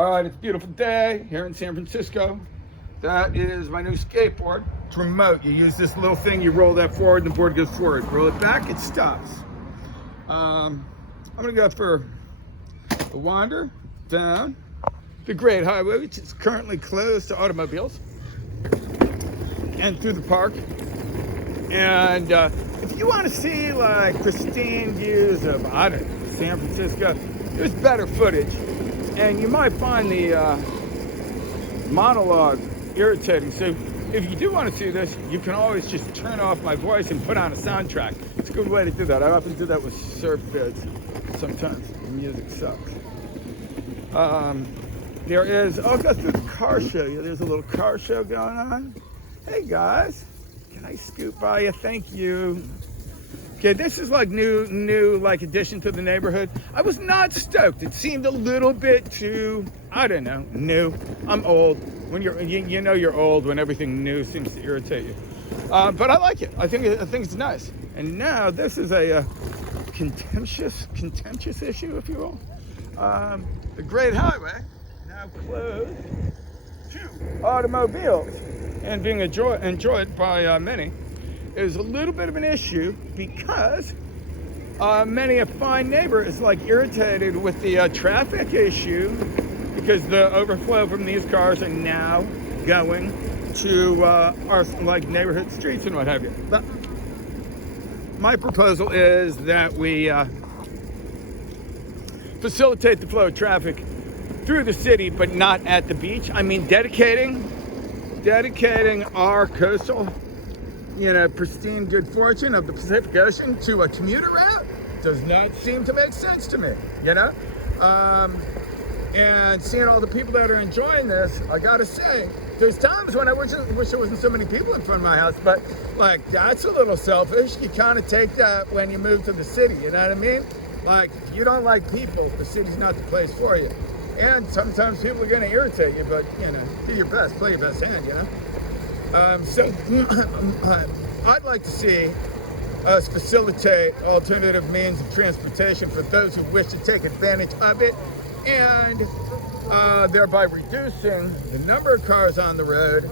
All right, it's a beautiful day here in San Francisco. That is my new skateboard. It's remote. You use this little thing, you roll that forward, and the board goes forward. Roll it back, it stops. I'm gonna go for a wander down the Great Highway, which is currently closed to automobiles, and through the park. And if you want to see like pristine views of, I don't know, San Francisco, there's better footage. And you might find the monologue irritating. So if you do want to see this, you can always just turn off my voice and put on a soundtrack. It's a good way to do that. I often do that with surf vids. Sometimes the music sucks. There is, I'll go through the car show. There's a little car show going on. Hey guys, can I scoot by you? Thank you. Okay, this is like new like addition to the neighborhood. I was not stoked. It seemed a little bit too, I don't know, new. I'm old. When you know you're old when everything new seems to irritate you. But I like it. I think it's nice. And now this is a contentious issue, if you will. The Great Highway now closed to automobiles and being enjoyed by many. Is a little bit of an issue because many a fine neighbor is like irritated with the traffic issue because the overflow from these cars are now going to our like neighborhood streets and what have you. But my proposal is that we facilitate the flow of traffic through the city, but not at the beach. I mean, dedicating our coastal, pristine good fortune of the Pacific Ocean to a commuter route does not seem to make sense to me, and seeing all the people that are enjoying this, I gotta say, there's times when I wish there wasn't so many people in front of my house, but like, that's a little selfish. You kind of take that when you move to the city, you know what I mean? Like, if you don't like people, the city's not the place for you. And sometimes people are gonna irritate you, but do your best, play your best hand, So I'd like to see us facilitate alternative means of transportation for those who wish to take advantage of it, and thereby reducing the number of cars on the road.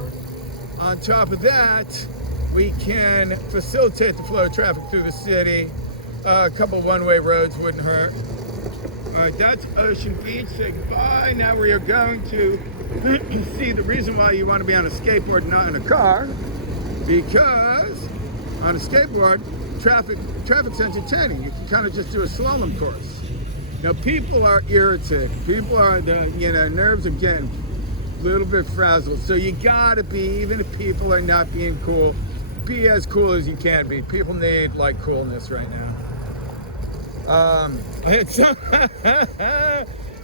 On top of that, we can facilitate the flow of traffic through the city. A couple one-way roads wouldn't hurt. All right, that's Ocean Beach. Say goodbye. Now we are going to see the reason why you want to be on a skateboard and not in a car, because on a skateboard, traffic's entertaining. You can kind of just do a slalom course. People are irritated. People are, nerves are getting a little bit frazzled. So you gotta be, even if people are not being cool, be as cool as you can be. People need like coolness right now. I had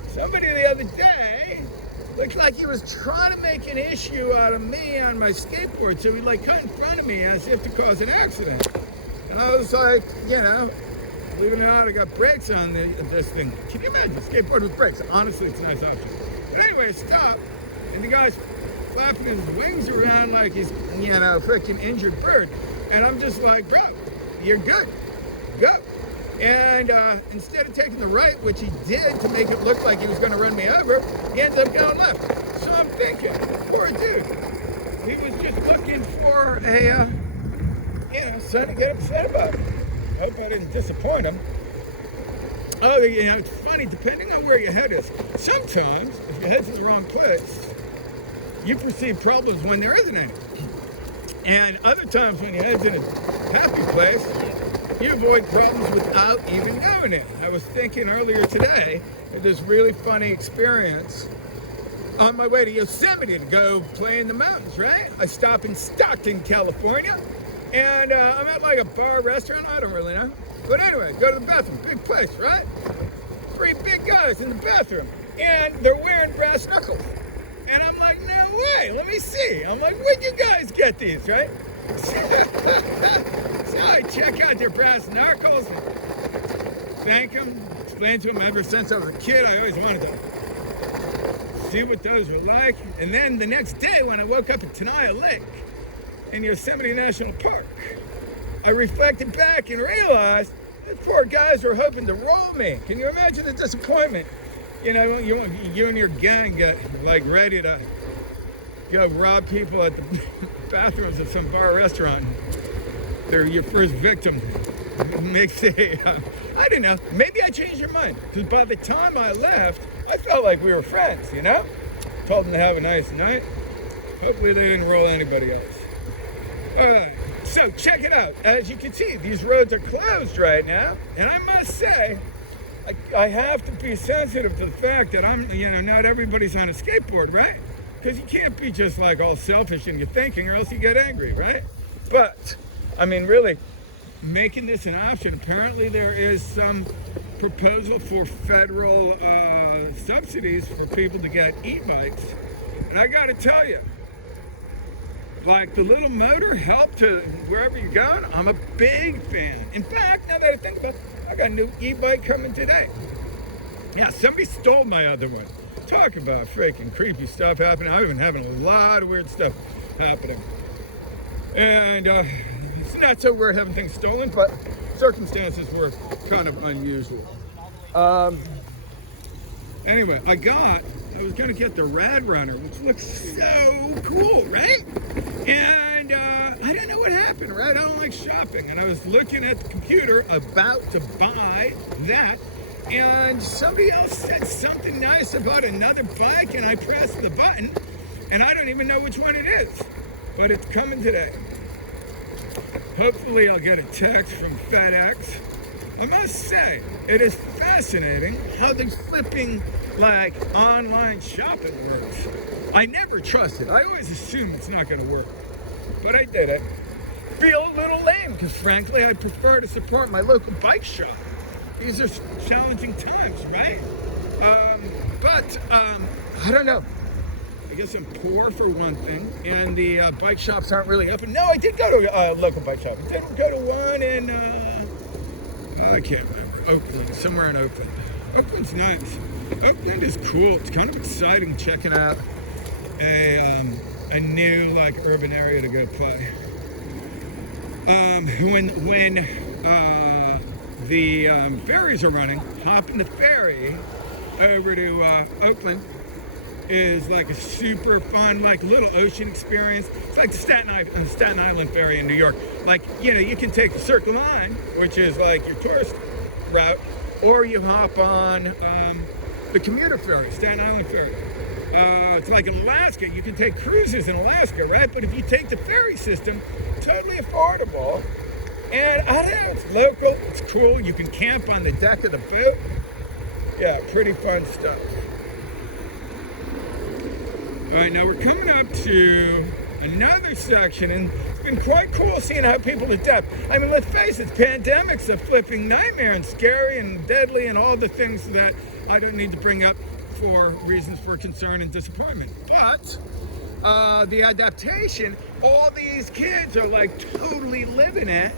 somebody the other day looked like he was trying to make an issue out of me on my skateboard, so he like cut in front of me as if to cause an accident. And I was like, believe it or not, I got brakes on this thing. Can you imagine a skateboard with brakes? Honestly, it's a nice option. But anyway, I stopped, and the guy's flapping his wings around like he's, a freaking injured bird. And I'm just like, bro, you're good. Go. And instead of taking the right, which he did to make it look like he was going to run me over, he ends up going left. So I'm thinking, poor dude, he was just looking for a, something to get upset about. I hope I didn't disappoint him. Oh, it's funny, depending on where your head is. Sometimes, if your head's in the wrong place, you perceive problems when there isn't any. And other times when your head's in a happy place, you avoid problems without even going in. I was thinking earlier today of this really funny experience on my way to Yosemite to go play in the mountains, right? I stop in Stockton, California, and I'm at like a bar, restaurant, I don't really know. But anyway, go to the bathroom, big place, right? 3 big guys in the bathroom, and they're wearing brass knuckles. And I'm like, no way, let me see. I'm like, where'd you guys get these, right? So I check out their brass knuckles, thank them, explain to them ever since I was a kid, I always wanted to see what those were like. And then the next day when I woke up at Tenaya Lake in Yosemite National Park, I reflected back and realized these poor guys were hoping to roll me. Can you imagine the disappointment you and your gang get like ready to go rob people at the bathrooms of some bar or restaurant. They're your first victim. Makes I don't know, maybe I changed your mind. Because by the time I left, I felt like we were friends, Told them to have a nice night. Hopefully they didn't roll anybody else. All right, so check it out. As you can see, these roads are closed right now. And I must say, I have to be sensitive to the fact that not everybody's on a skateboard, right? Because you can't be just like all selfish in your thinking or else you get angry, right? But, really, making this an option, apparently there is some proposal for federal subsidies for people to get e-bikes. And I got to tell you, like the little motor help to wherever you're going, I'm a big fan. In fact, now that I think about it, I got a new e-bike coming today. Yeah, somebody stole my other one. Talk about freaking creepy stuff happening. I've been having a lot of weird stuff happening. And it's not so weird having things stolen, but circumstances were kind of unusual. Anyway, I was going to get the Rad Runner, which looks so cool, right? And I didn't know what happened, right? I don't like shopping. And I was looking at the computer about to buy that. And somebody else said something nice about another bike. And I pressed the button. And I don't even know which one it is. But it's coming today. Hopefully I'll get a text from FedEx. I must say, it is fascinating how the flipping online shopping works. I never trust it. I always assume it's not going to work. But I did it. Feel a little lame because frankly I prefer to support my local bike shop. These are challenging times, right? But I don't know. I guess I'm poor for one thing, and the bike shops aren't really open. No, I did go to a local bike shop. I did go to one in, I can't remember, Oakland, somewhere in Oakland. Oakland's nice. Oakland is cool. It's kind of exciting checking out a new urban area to go play. When the ferries are running, hopping the ferry over to Oakland is like a super fun, little ocean experience. It's like the Staten Island ferry in New York. You can take the Circle Line, which is your tourist route, or you hop on the commuter ferry, Staten Island ferry. It's like in Alaska. You can take cruises in Alaska, right? But if you take the ferry system, totally affordable. And I don't know, it's local, it's cool. You can camp on the deck of the boat. Yeah, pretty fun stuff. All right, now we're coming up to another section, and it's been quite cool seeing how people adapt. Let's face it, pandemic's a flipping nightmare and scary and deadly and all the things that I don't need to bring up for reasons for concern and disappointment. But the adaptation, all these kids are totally living it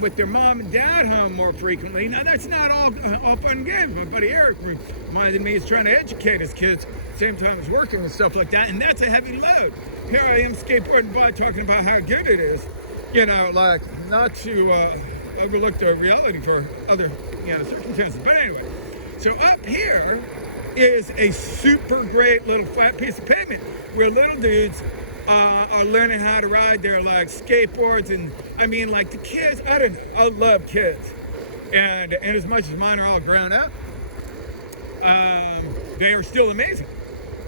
with their mom and dad home more frequently. Now that's not all fun and games. My buddy Eric reminded me he's trying to educate his kids same time as working and stuff like that, and that's a heavy load. Here I am skateboarding by talking about how good it is, not to overlook the reality for other circumstances. But anyway, so up here is a super great little flat piece of pavement where little dudes are learning how to ride their skateboards, and the kids, I love kids, and as much as mine are all grown up, they are still amazing.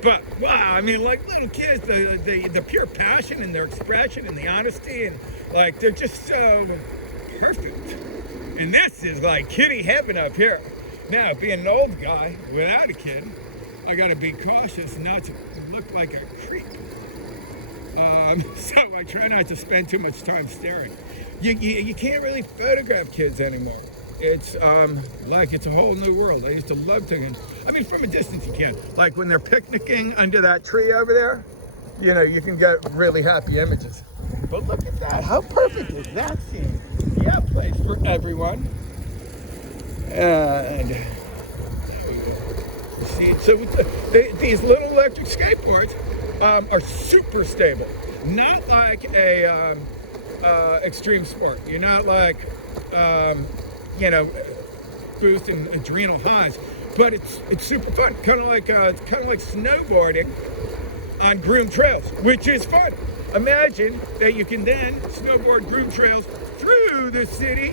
But wow, little kids, the pure passion and their expression and the honesty, and they're just so perfect. And this is kiddie heaven up here. Now, being an old guy without a kid, I gotta be cautious not to look like a creep. So I try not to spend too much time staring. You can't really photograph kids anymore. It's it's a whole new world. I used to love taking, from a distance you can. When they're picnicking under that tree over there, you can get really happy images. But look at that, how perfect is that scene? Yeah, place for everyone. And you see, so these little electric skateboards are super stable. Not like a extreme sport. You're not boosting adrenal highs but it's super fun. It's kind of like snowboarding on groomed trails, which is fun. Imagine that you can then snowboard groomed trails through the city.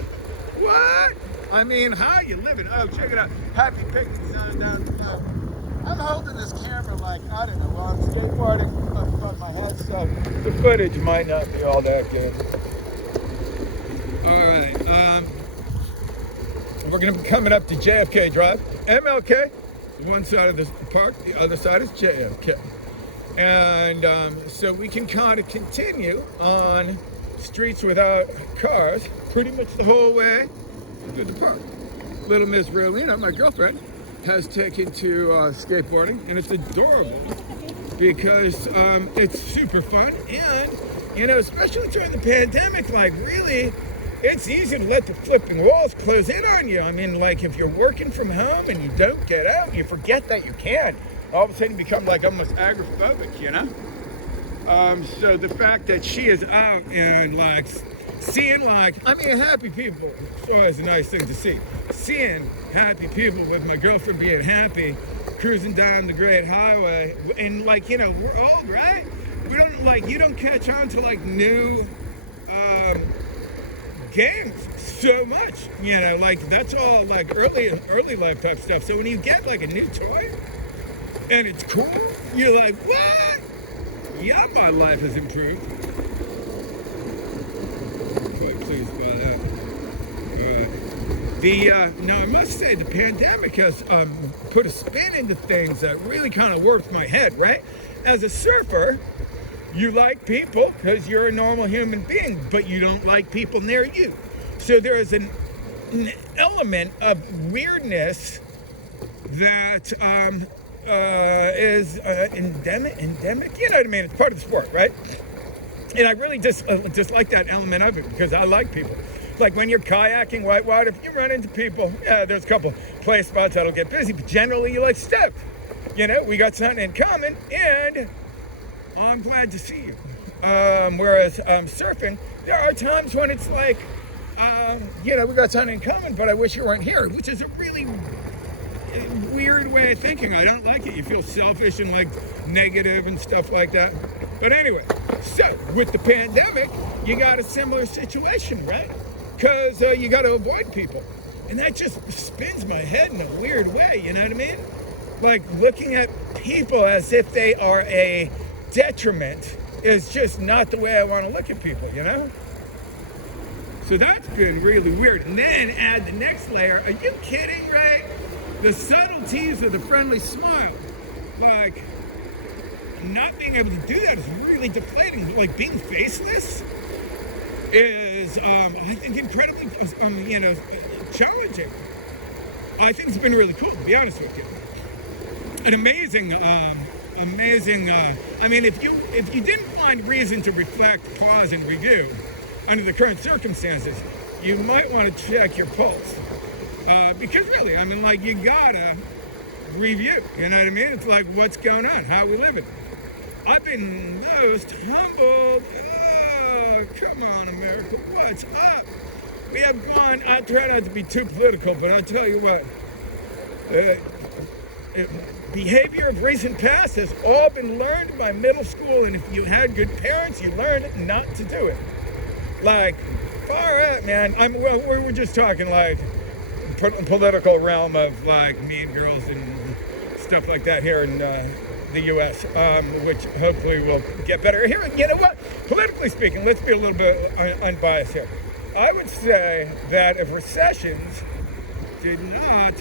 What? I mean, how you living? Oh, check it out. Happy picnic zone down here. I'm holding this camera like, I don't know, while I'm skateboarding up above my head, so the footage might not be all that good. All right, we're going to be coming up to JFK Drive. MLK is one side of the park, the other side is JFK. And so we can kind of continue on streets without cars pretty much the whole way to the park. Little Miss Rolina, my girlfriend, has taken to skateboarding, and it's adorable because it's super fun. And, you know, especially during the pandemic, like really, it's easy to let the flipping walls close in on you. I mean, like if you're working from home and you don't get out, you forget that you can. All of a sudden you become like almost agoraphobic, you know? So the fact that she is out and like seeing happy people, it's always a nice thing to see. Seeing happy people with my girlfriend being happy, cruising down the great highway, and like, you know, we're old, right? We don't like, you don't catch on to like new games so much, you know, like that's all like early life type stuff. So when you get like a new toy and it's cool, you're like, what? Yeah, my life has improved. Quite pleased by that. Now I must say the pandemic has put a spin into things that really kind of warped my head, right? As a surfer, you like people because you're a normal human being, but you don't like people near you. So there is an element of weirdness that is endemic. You know what I mean? It's part of the sport, right? And I really just like that element of it because I like people. Like when you're kayaking whitewater, if you run into people, yeah, there's a couple play spots that'll get busy, but generally you like stoked. You know, we got something in common, and I'm glad to see you. Whereas surfing, there are times when it's like, you know, we got something in common, but I wish you weren't here, which is a really weird way of thinking. I don't like it. You feel selfish and like negative and stuff like that. But anyway, so with the pandemic, you got a similar situation, right? Because you got to avoid people. And that just spins my head in a weird way, you know what I mean? Like looking at people as if they are a detriment is just not the way I want to look at people, you know? So that's been really weird. And then add the next layer. Are you kidding, right? The subtleties of the friendly smile. Like, not being able to do that is really deflating. Like being faceless is, I think, incredibly, you know, challenging. I think it's been really cool, to be honest with you. An amazing, I mean, if you didn't find reason to reflect, pause, and review under the current circumstances, you might want to check your pulse. Because really, I mean, like, you gotta review, you know what I mean? It's like, what's going on? How are we living? I've been most humbled. Oh, come on, America, what's up? We have gone, I try not to be too political, but I'll tell you what, behavior of recent past has all been learned by middle school, and if you had good parents, you learned not to do it. Like, far out, man. We were just talking like political realm of like Mean Girls and stuff like that here in the U.S., which hopefully will get better. Here, you know what? Politically speaking, let's be a little bit unbiased here. I would say that if recessions did not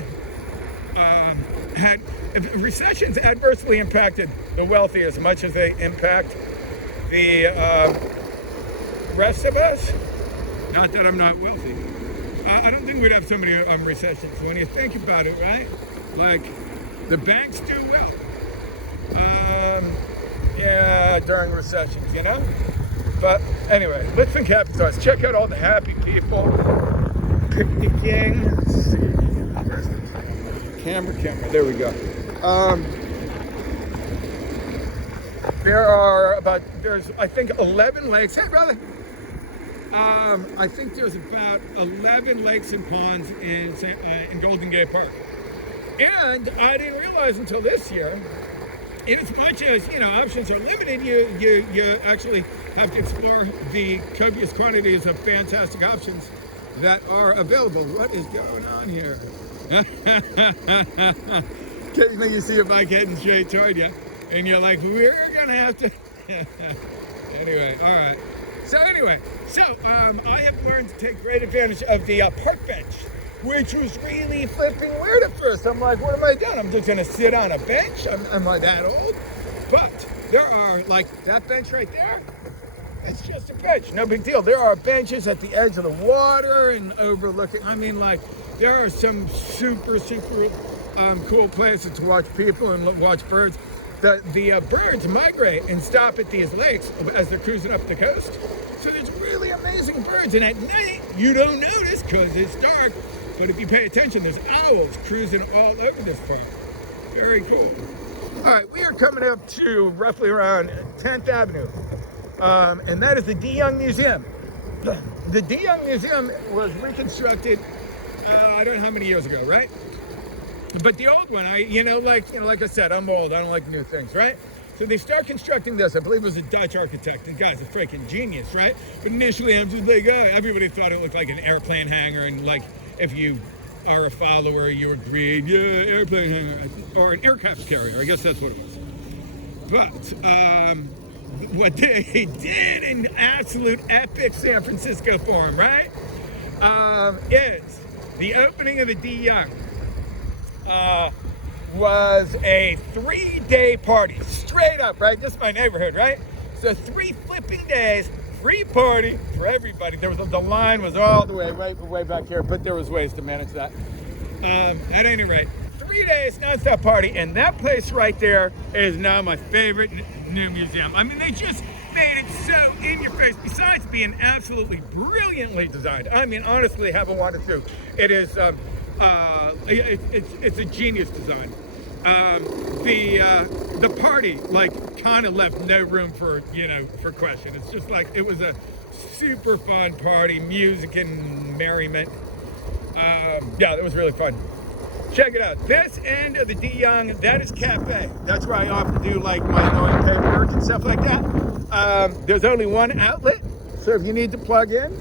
if recessions adversely impacted the wealthy as much as they impact the rest of us, not that I'm not wealthy, I don't think we'd have so many recessions. When you think about it, right? Like, the banks do well. Yeah, during recessions, you know? But anyway, let's think happy thoughts. Check out all the happy people picnicking. Let's see. Where's the camera? There we go. There's I think 11 lakes. Hey, brother. I think there's about 11 lakes and ponds in Golden Gate Park. And I didn't realize until this year, in as much as, options are limited, you actually have to explore the copious quantities of fantastic options that are available. What is going on here? Occasionally you see a bike heading straight toward you, and you're like, we're gonna have to. Anyway, all right. So I have learned to take great advantage of the park bench, which was really flipping weird at first. I'm like, what am I doing? I'm just gonna sit on a bench? I'm not that old. But there are, like, that bench right there, it's just a bench, no big deal. There are benches at the edge of the water and overlooking, there are some super cool places to watch people and watch birds. The birds migrate and stop at these lakes as they're cruising up the coast. So there's really amazing birds, and at night you don't notice because it's dark, but if you pay attention, there's owls cruising all over this park. Very cool. All right, we are coming up to roughly around 10th Avenue, and that is the DeYoung Museum. The DeYoung Museum was reconstructed, I don't know how many years ago, right? But the old one, like I said, I'm old. I don't like new things, right? So they start constructing this. I believe it was a Dutch architect. And guy's a freaking genius, right? But initially, I'm just like, everybody thought it looked like an airplane hangar. And like, if you are a follower, you agreed, yeah, airplane hangar. Or an aircraft carrier. I guess that's what it was. But what they did in absolute epic San Francisco form, right? Is the opening of the DeYoung. Was a 3-day party, straight up, right? This is my neighborhood, right? So 3 flipping days, free party for everybody. The line was all the way back here, but there was ways to manage that. At any rate, 3 days, nonstop party, and that place right there is now my favorite new museum. I mean, they just made it so in your face. Besides being absolutely brilliantly designed, I mean, honestly, haven't wanted to. It is. It's a genius design. The party kind of left no room for question. It's just like it was a super fun party, music and merriment. Yeah, that was really fun. Check it out. This end of the DeYoung, that is cafe. That's where I often do my annoying paperwork and stuff like that. There's only one outlet, so if you need to plug in,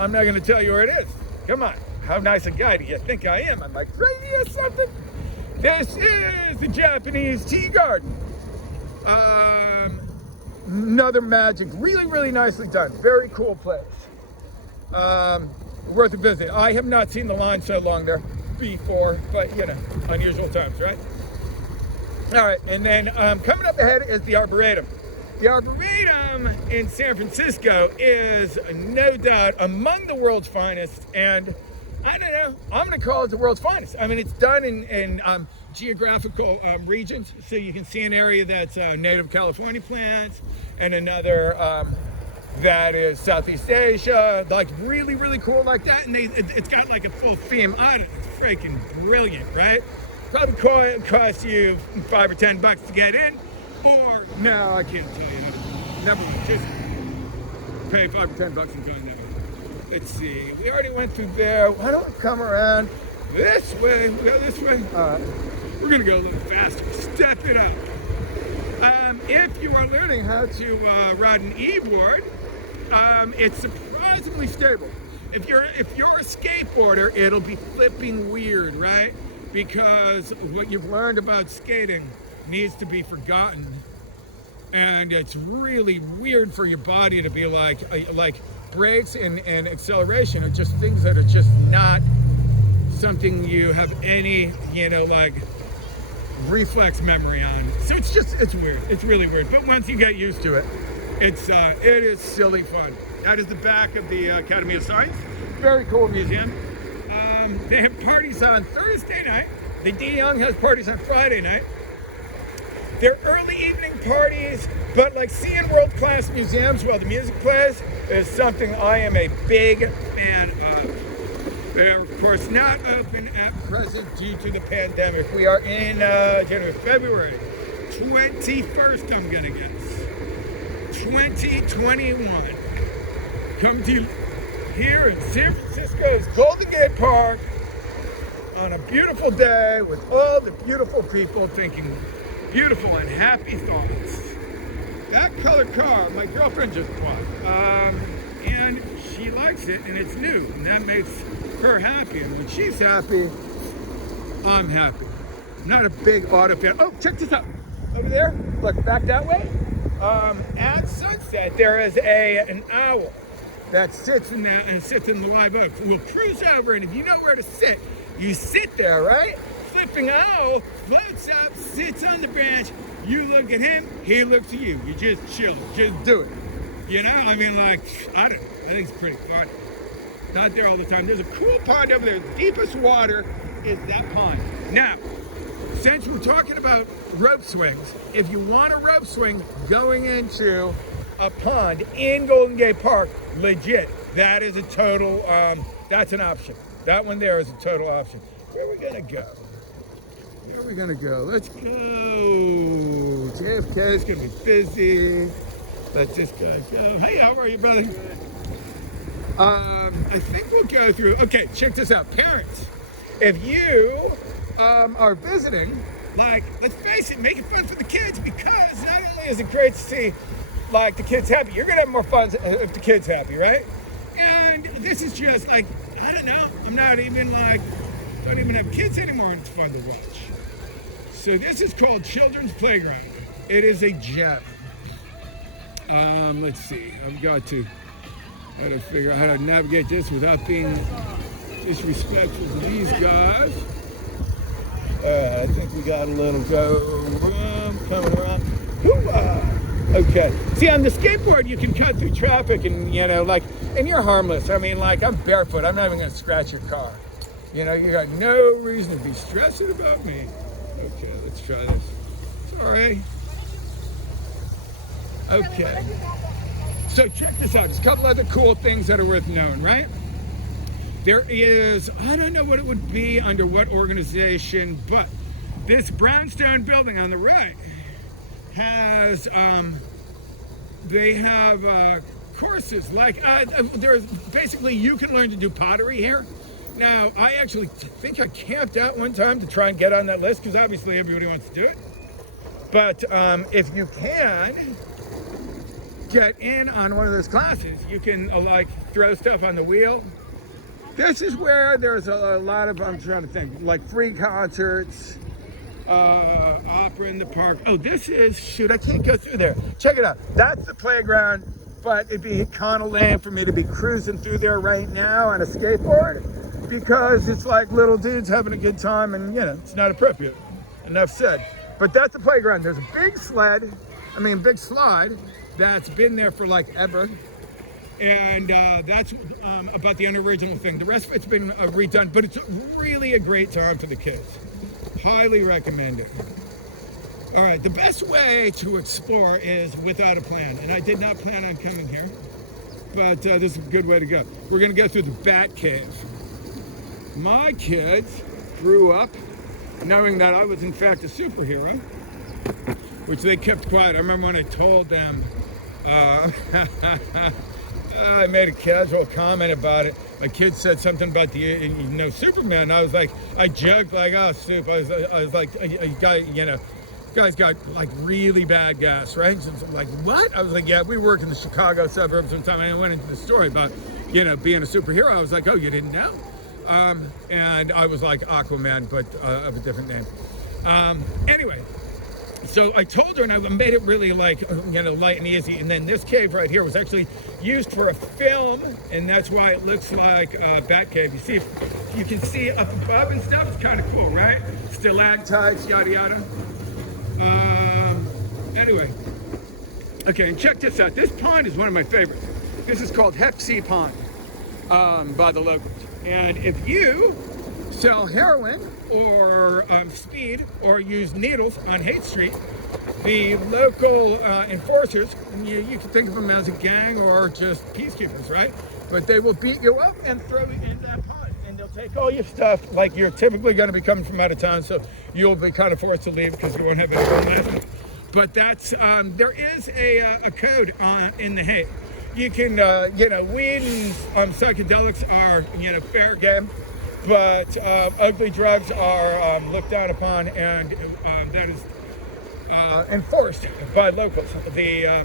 I'm not going to tell you where it is. Come on. How nice a guy do you think I am? I'm like crazy or something? This is the Japanese tea garden. Another magic, really nicely done. Very cool place. Worth a visit. I have not seen the line so long there before, but unusual times, right? All right, and then coming up ahead is the Arboretum. The Arboretum in San Francisco is no doubt among the world's finest, and I don't know, I'm going to call it the world's finest. I mean, it's done in geographical regions, so you can see an area that's native California plants, and another that is Southeast Asia, really cool like that, and it's got a full theme on it. It's freaking brilliant, right? Probably cost you $5 or $10 to get in, or no, I can't tell you. Never, just pay $5 or $10 and go in there. Let's see, we already went through there. Why don't we come around this way? We go this way. We're gonna go a little faster. Step it up. If you are learning how to ride an e-board, it's surprisingly stable. If you're a skateboarder, it'll be flipping weird, right? Because what you've learned about skating needs to be forgotten, and it's really weird for your body to be like brakes and acceleration are just things that are just not something you have any reflex memory on. So it's weird. It's really weird. But once you get used to it, it is silly fun. That is the back of the Academy of Science. Very cool museum. They have parties on Thursday night. The DeYoung has parties on Friday night. They're early evening parties, but seeing world-class museums while the music plays is something I am a big fan of. They're, of course, not open at present due to the pandemic. We are in February 21st, I'm going to guess. 2021. Come to here in San Francisco's Golden Gate Park. on a beautiful day with all the beautiful people thinking beautiful and happy thoughts. That colored car, my girlfriend just bought, and she likes it, and it's new, and that makes her happy. And when she's happy, I'm happy. I'm not a big auto fan. Oh, check this out. Over there, look, back that way. At sunset, there is an owl that sits in the live oak. We'll cruise over, and if you know where to sit, you sit there, right? Flipping owl floats up, sits on the branch. You look at him, he looks at you. You just chill, just do it. You know, I mean, like, I don't know. I think it's pretty fun. Not there all the time. There's a cool pond over there. The deepest water is that pond. Now, since we're talking about rope swings, if you want a rope swing going into a pond in Golden Gate Park, legit, that is a total, that's an option. That one there is a total option. Where are we gonna go? Where are we gonna go? Let's go. JFK is gonna be busy. Let this guy go. Hey, how are you, brother? I think we'll go through, okay, check this out. Parents, if you are visiting, like, let's face it, make it fun for the kids, because not only is it great to see, like, the kids happy, you're gonna have more fun if the kids happy, right? And this is just like, I don't know, I'm not even like, don't even have kids anymore, and it's fun to watch. So this is called Children's Playground. It is a gem. Let's see, I've got to how to figure out how to navigate this without being disrespectful to these guys. I think we got a little go coming around. Okay. See, on the skateboard, you can cut through traffic and, you know, like, and you're harmless. I mean, like, I'm barefoot. I'm not even going to scratch your car. You know, you got no reason to be stressing about me. Okay, let's try this. Sorry. Okay. So check this out. There's a couple other cool things that are worth knowing, right? There is, I don't know what it would be under what organization, but this brownstone building on the right has, they have courses like, there's basically, you can learn to do pottery here. Now, I actually think I camped out one time to try and get on that list, because obviously everybody wants to do it. But if you can get in on one of those classes, you can like throw stuff on the wheel. This is where there's a lot of, I'm trying to think, like free concerts, opera in the park. Oh, this is, shoot, I can't go through there. Check it out. That's the playground, but it'd be kind of lame for me to be cruising through there right now on a skateboard, because it's like little dudes having a good time, and, you know, it's not appropriate. Enough said. But that's the playground. There's a big big slide that's been there for like ever. And that's about the unoriginal thing. The rest of it's been redone, but it's really a great time for the kids. Highly recommend it. All right, the best way to explore is without a plan. And I did not plan on coming here, but this is a good way to go. We're gonna go through the Bat Cave. My kids grew up knowing that I was in fact a superhero, which they kept quiet. I remember when I told them, I made a casual comment about it. My kid said something about the, Superman. I was like, I joked like, oh, Soup. I was like, a guy, guy's got like really bad gas, right? So like, what? I was like, yeah, we work in the Chicago suburbs sometime. And I went into the story about, being a superhero. I was like, oh, you didn't know? And I was like Aquaman, but of a different name. Anyway. So I told her, and I made it really like, light and easy. And then this cave right here was actually used for a film, and that's why it looks like a Bat Cave. You see, you can see up above and stuff. It's kind of cool, right? Stalactites, yada yada. Anyway, okay, and check this out. This pond is one of my favorites. This is called Hep C Pond by the locals. And if you sell heroin or speed or use needles on Haight Street, the local enforcers, you can think of them as a gang or just peacekeepers, right? But they will beat you up and throw you in that pond, and they'll take all your stuff. Like, you're typically going to be coming from out of town, so you'll be kind of forced to leave because you won't have anything left. But that's there is a code in the Haight. You can weed and psychedelics are fair game. but ugly drugs are looked down upon, and that is enforced by locals. The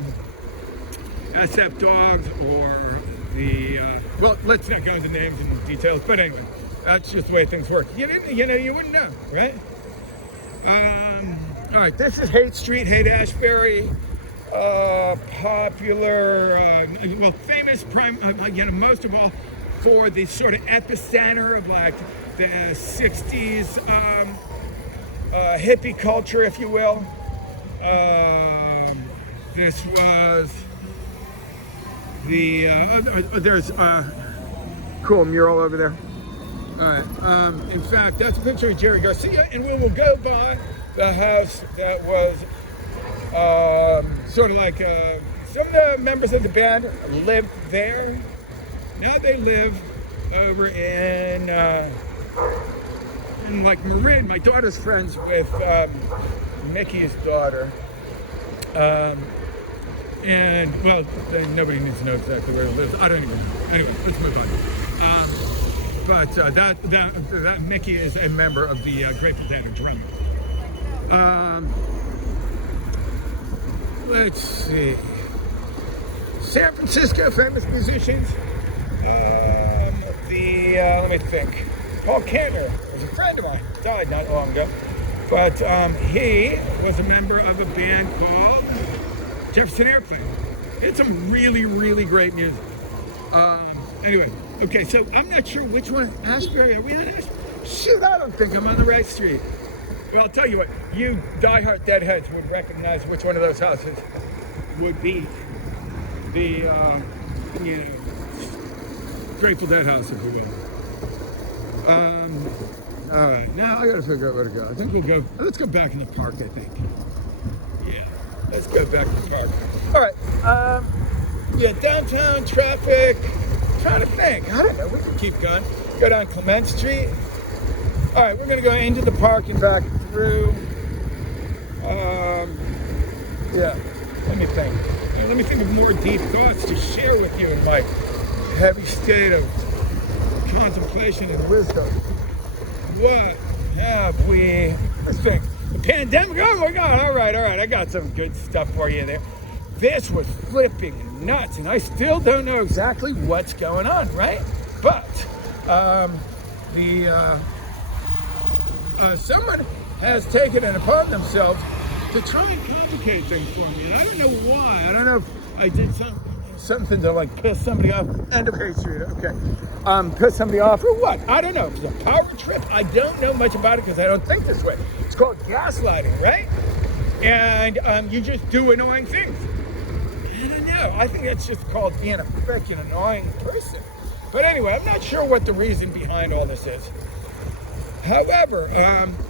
SF dogs, or the well, let's not go into names and details, but anyway, that's just the way things work. You wouldn't know, right? All right, this is Haight Street, Haight-Ashbury. Popular, well, famous, most of all for the sort of epicenter of like the 60s hippie culture, if you will. This was the, there's a cool mural over there. All right, in fact, that's a picture of Jerry Garcia, and we will go by the house that was sort of like some of the members of the band lived there. Now they live over in like Marin. My daughter's friends with Mickey's daughter. And well, nobody needs to know exactly where it lives. I don't even know. Anyway, let's move on. But that Mickey is a member of the Grateful Dead, a drummer. Let's see. San Francisco, famous musicians. Let me think. Paul Kantner was a friend of mine. Died not long ago. But he was a member of a band called Jefferson Airplane. It's some really, really great music. Anyway, okay, so I'm not sure which one. Ashbury, are we on Ashbury? Shoot, I don't think I'm on the right street. Well, I'll tell you what, you diehard Deadheads would recognize which one of those houses would be the, Grateful Dead house, if you will. All right, now I gotta figure out where to go. I think let's go back in the park, I think. Yeah, let's go back to the park. All right, yeah, downtown traffic, trying to think. I don't know, we can keep going. Go down Clement Street. All right, we're gonna go into the park and back through. Yeah, let me think. Let me think of more deep thoughts to share with you in my heavy state of contemplation and wisdom. What have we? Let's think. The pandemic. Oh my God! All right. I got some good stuff for you there. This was flipping nuts, and I still don't know exactly what's going on, right? But someone has taken it upon themselves to try and complicate things for me. And I don't know why. I don't know if I did something to like piss somebody off. End of Haight Street. Okay. Piss somebody off or what? I don't know. If it's a power trip, I don't know much about it because I don't think this way. It's called gaslighting, right? And you just do annoying things. I don't know. I think that's just called being a freaking annoying person. But anyway, I'm not sure what the reason behind all this is. However,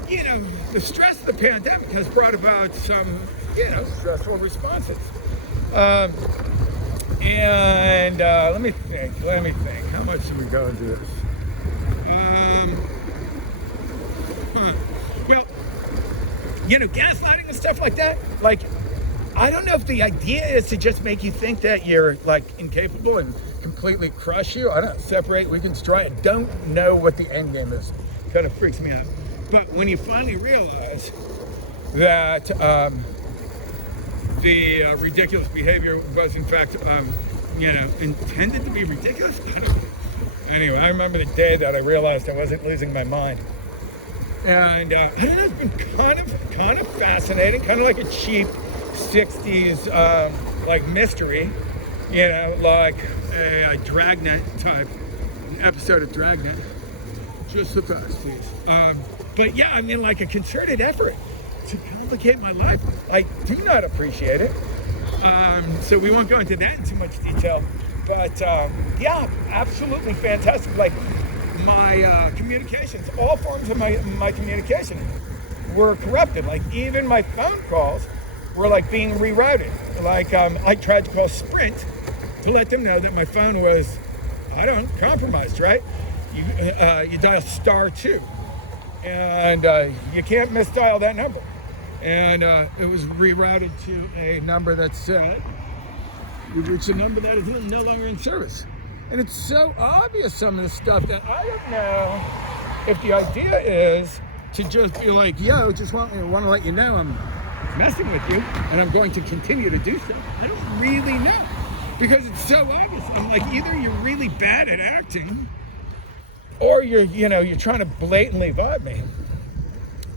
the stress of the pandemic has brought about some, stressful responses. And let me think. How much should we go into this? Well, gaslighting and stuff like that. Like, I don't know if the idea is to just make you think that you're like incapable and completely crush you. I don't separate, we can try. I don't know what the end game is. Kind of freaks me out. But when you finally realize that the ridiculous behavior was in fact, intended to be ridiculous, I don't know. Anyway, I remember the day that I realized I wasn't losing my mind. And I don't know, it's been kind of fascinating, kind of like a cheap 60s like mystery, like a Dragnet type, an episode of Dragnet. Just the facts, please. But yeah, like a concerted effort to complicate my life. I do not appreciate it. So we won't go into that in too much detail. But yeah, absolutely fantastic. Like my communications, all forms of my communication were corrupted. Like even my phone calls were like being rerouted. Like I tried to call Sprint to let them know that my phone was, compromised, right? You dial *2, and you can't misdial that number. And it was rerouted to a number that said, you've reached a number that is no longer in service. And it's so obvious, some of the stuff, that I don't know if the idea is to just be like, yo, just want to let you know I'm messing with you and I'm going to continue to do so, I don't really know. Because it's so obvious. I'm like, either you're really bad at acting or you're trying to blatantly vibe me.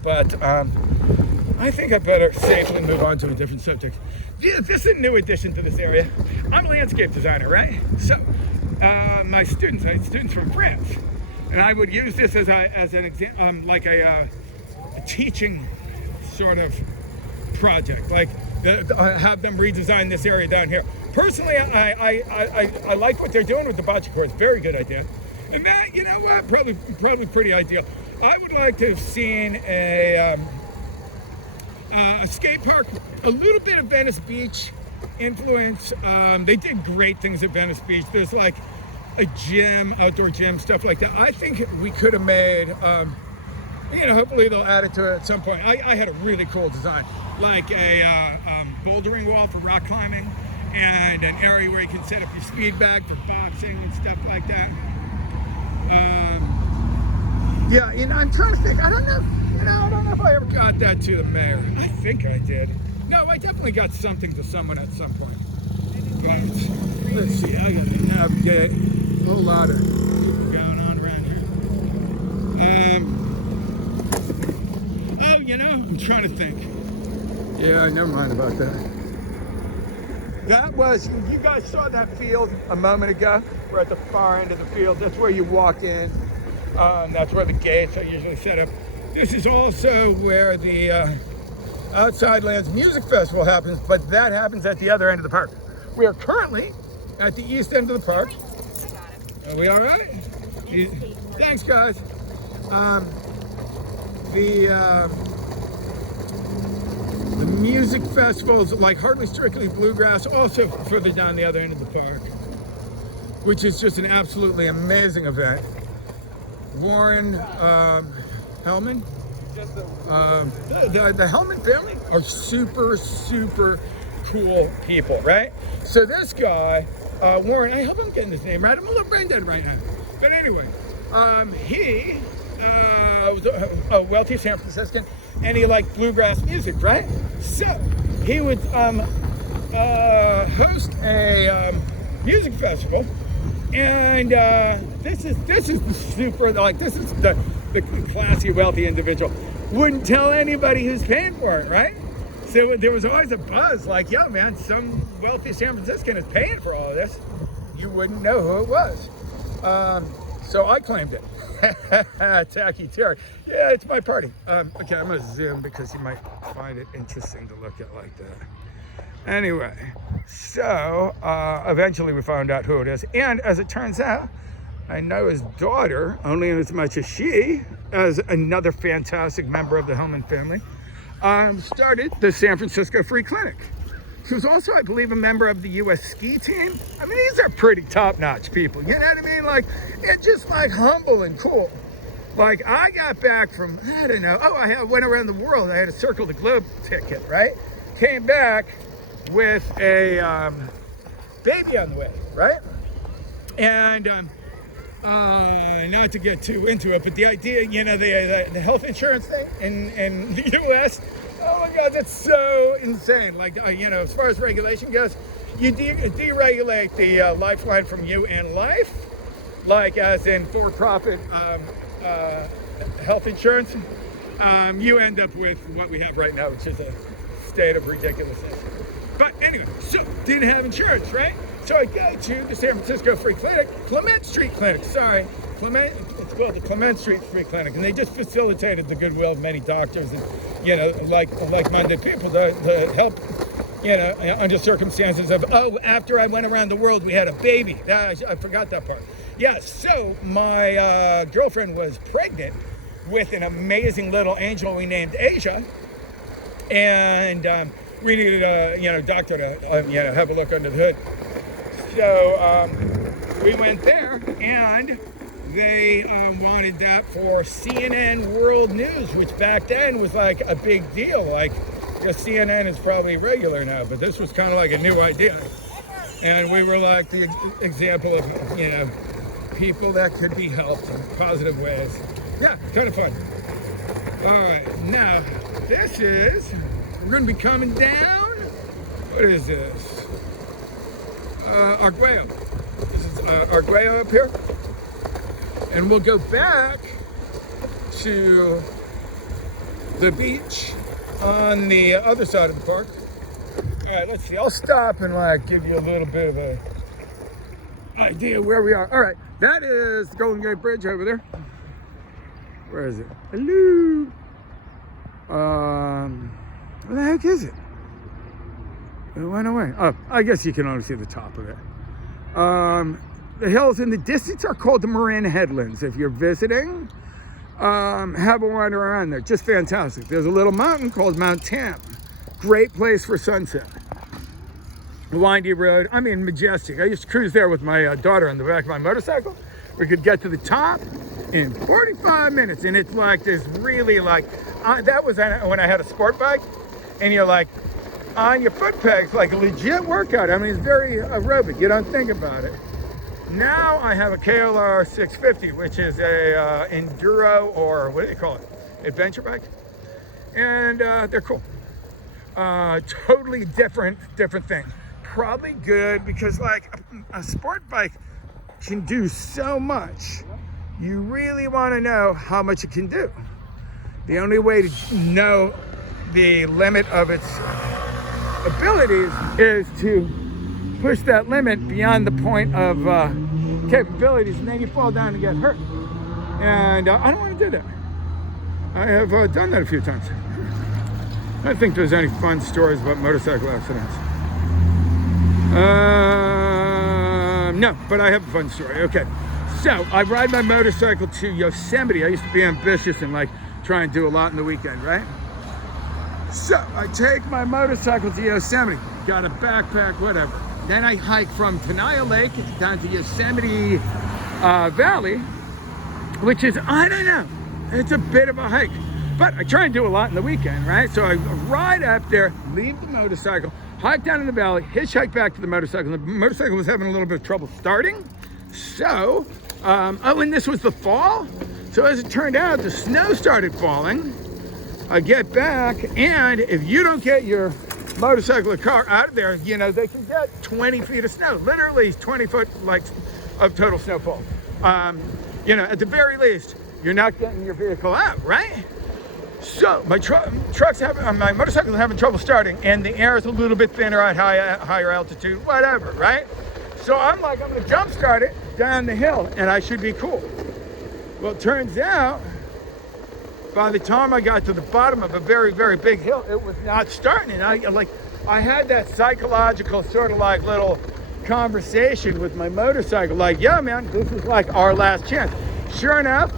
But I think I better safely move on to a different subject. This is a new addition to this area. I'm a landscape designer, right? So my students from France, and I would use this as an example, like a teaching sort of project, like have them redesign this area down here. Personally, I like what they're doing with the bocce courts. Very good idea. And that, you know what, probably pretty ideal. I would like to have seen a skate park, a little bit of Venice Beach influence. They did great things at Venice Beach. There's like a gym, outdoor gym, stuff like that. I think we could have made, hopefully they'll add it to it at some point. I had a really cool design, like a bouldering wall for rock climbing and an area where you can set up your speed bag for boxing and stuff like that. I'm trying to think. I don't know if I ever got that to the mayor. I think I did. No, I definitely got something to someone at some point. But let's see. I got to navigate a whole lot of people going on around here. I'm trying to think. Yeah, never mind about that. You guys saw that field a moment ago. We're at the far end of the field. That's where you walk in. That's where the gates are usually set up. This is also where the Outside Lands Music Festival happens, but that happens at the other end of the park. We are currently at the east end of the park. Are we all right? Thanks, guys. The music festivals, like Hardly Strictly Bluegrass, also further down the other end of the park, which is just an absolutely amazing event. Warren Hellman, the Hellman family are super, super cool people, right? So this guy, Warren, I hope I'm getting his name right. I'm a little brain dead right now. But anyway, he was a wealthy San Franciscan, and he liked bluegrass music, right? So he would host a music festival, and this is the super, like, this is the classy, wealthy individual. Wouldn't tell anybody who's paying for it, right? So there was always a buzz, like, yo, man, some wealthy San Franciscan is paying for all of this. You wouldn't know who it was. So I claimed it. Tacky Terry. Yeah, it's my party. Okay, I'm gonna zoom because you might find it interesting to look at like that. Anyway, so eventually we found out who it is. And as it turns out, I know his daughter, only in as much as she, as another fantastic member of the Hellman family, started the San Francisco Free Clinic. She was also, I believe, a member of the U.S. ski team. I mean, these are pretty top-notch people. You know what I mean? Like, it's just like humble and cool. Like, I got back from, I don't know, I went around the world. I had a Circle the Globe ticket, right? Came back with a baby on the way, right? And not to get too into it, but the idea, the health insurance thing in the U.S., oh my God, that's so insane. Like, as far as regulation goes, you deregulate the lifeline from you and life, like as in for-profit health insurance. You end up with what we have right now, which is a state of ridiculousness. But anyway, so didn't have insurance, right? So I go to the San Francisco Free Clinic, Clement Street Clinic, sorry. It's called the Clement Street Free Clinic, and they just facilitated the goodwill of many doctors and, like-minded people to help, under circumstances of, after I went around the world, we had a baby. I forgot that part. Yeah, so my girlfriend was pregnant with an amazing little angel we named Asia, and we needed a, doctor to, have a look under the hood. So we went there, and they wanted that for CNN World News, which back then was like a big deal. Like, CNN is probably regular now, but this was kind of like a new idea. And we were like the example of, people that could be helped in positive ways. Yeah, kind of fun. All right, now we're going to be coming down. What is this? Arguello. This is Arguello up here. And we'll go back to the beach on the other side of the park. All right, let's see. I'll stop and like give you a little bit of a idea where we are. All right, that is the Golden Gate Bridge over there. Where is it? Hello. Where the heck is it? It went away. Oh, I guess you can only see the top of it. The hills in the distance are called the Marin Headlands. If you're visiting, have a wander around there. Just fantastic. There's a little mountain called Mount Tam. Great place for sunset. Windy road. I mean, majestic. I used to cruise there with my daughter on the back of my motorcycle. We could get to the top in 45 minutes, and it's like this really like, that was when I had a sport bike, and you're like on your foot pegs, like a legit workout. I mean, it's very aerobic. You don't think about it. Now I have a KLR 650, which is a enduro, or what do they call it? Adventure bike. And they're cool. Totally different thing. Probably good because like a sport bike can do so much. You really want to know how much it can do. The only way to know the limit of its abilities is to push that limit beyond the point of capabilities, and then you fall down and get hurt. And I don't want to do that. I have done that a few times. I don't think there's any fun stories about motorcycle accidents. No, but I have a fun story. Okay, so I ride my motorcycle to Yosemite. I used to be ambitious and like try and do a lot in the weekend, right? So I take my motorcycle to Yosemite, got a backpack, whatever. Then I hike from Tenaya Lake down to Yosemite Valley, which is, I don't know, it's a bit of a hike. But I try and do a lot in the weekend, right? So I ride up there, leave the motorcycle, hike down in the valley, hitchhike back to the motorcycle. The motorcycle was having a little bit of trouble starting. So, and this was the fall. So as it turned out, the snow started falling. I get back, and if you don't get your motorcycle or car out of there, you know, they can get 20 feet of snow, literally 20 foot like of total snowfall. You know, at the very least, you're not getting your vehicle out, right? So my my motorcycle is having trouble starting, and the air is a little bit thinner at higher altitude, whatever, right? So I'm like, I'm gonna jump start it down the hill, and I should be cool. Well, it turns out, by the time I got to the bottom of a very, very big hill, it was not starting. And I had that psychological sort of like little conversation with my motorcycle, like, yeah, man, this is like our last chance. Sure enough,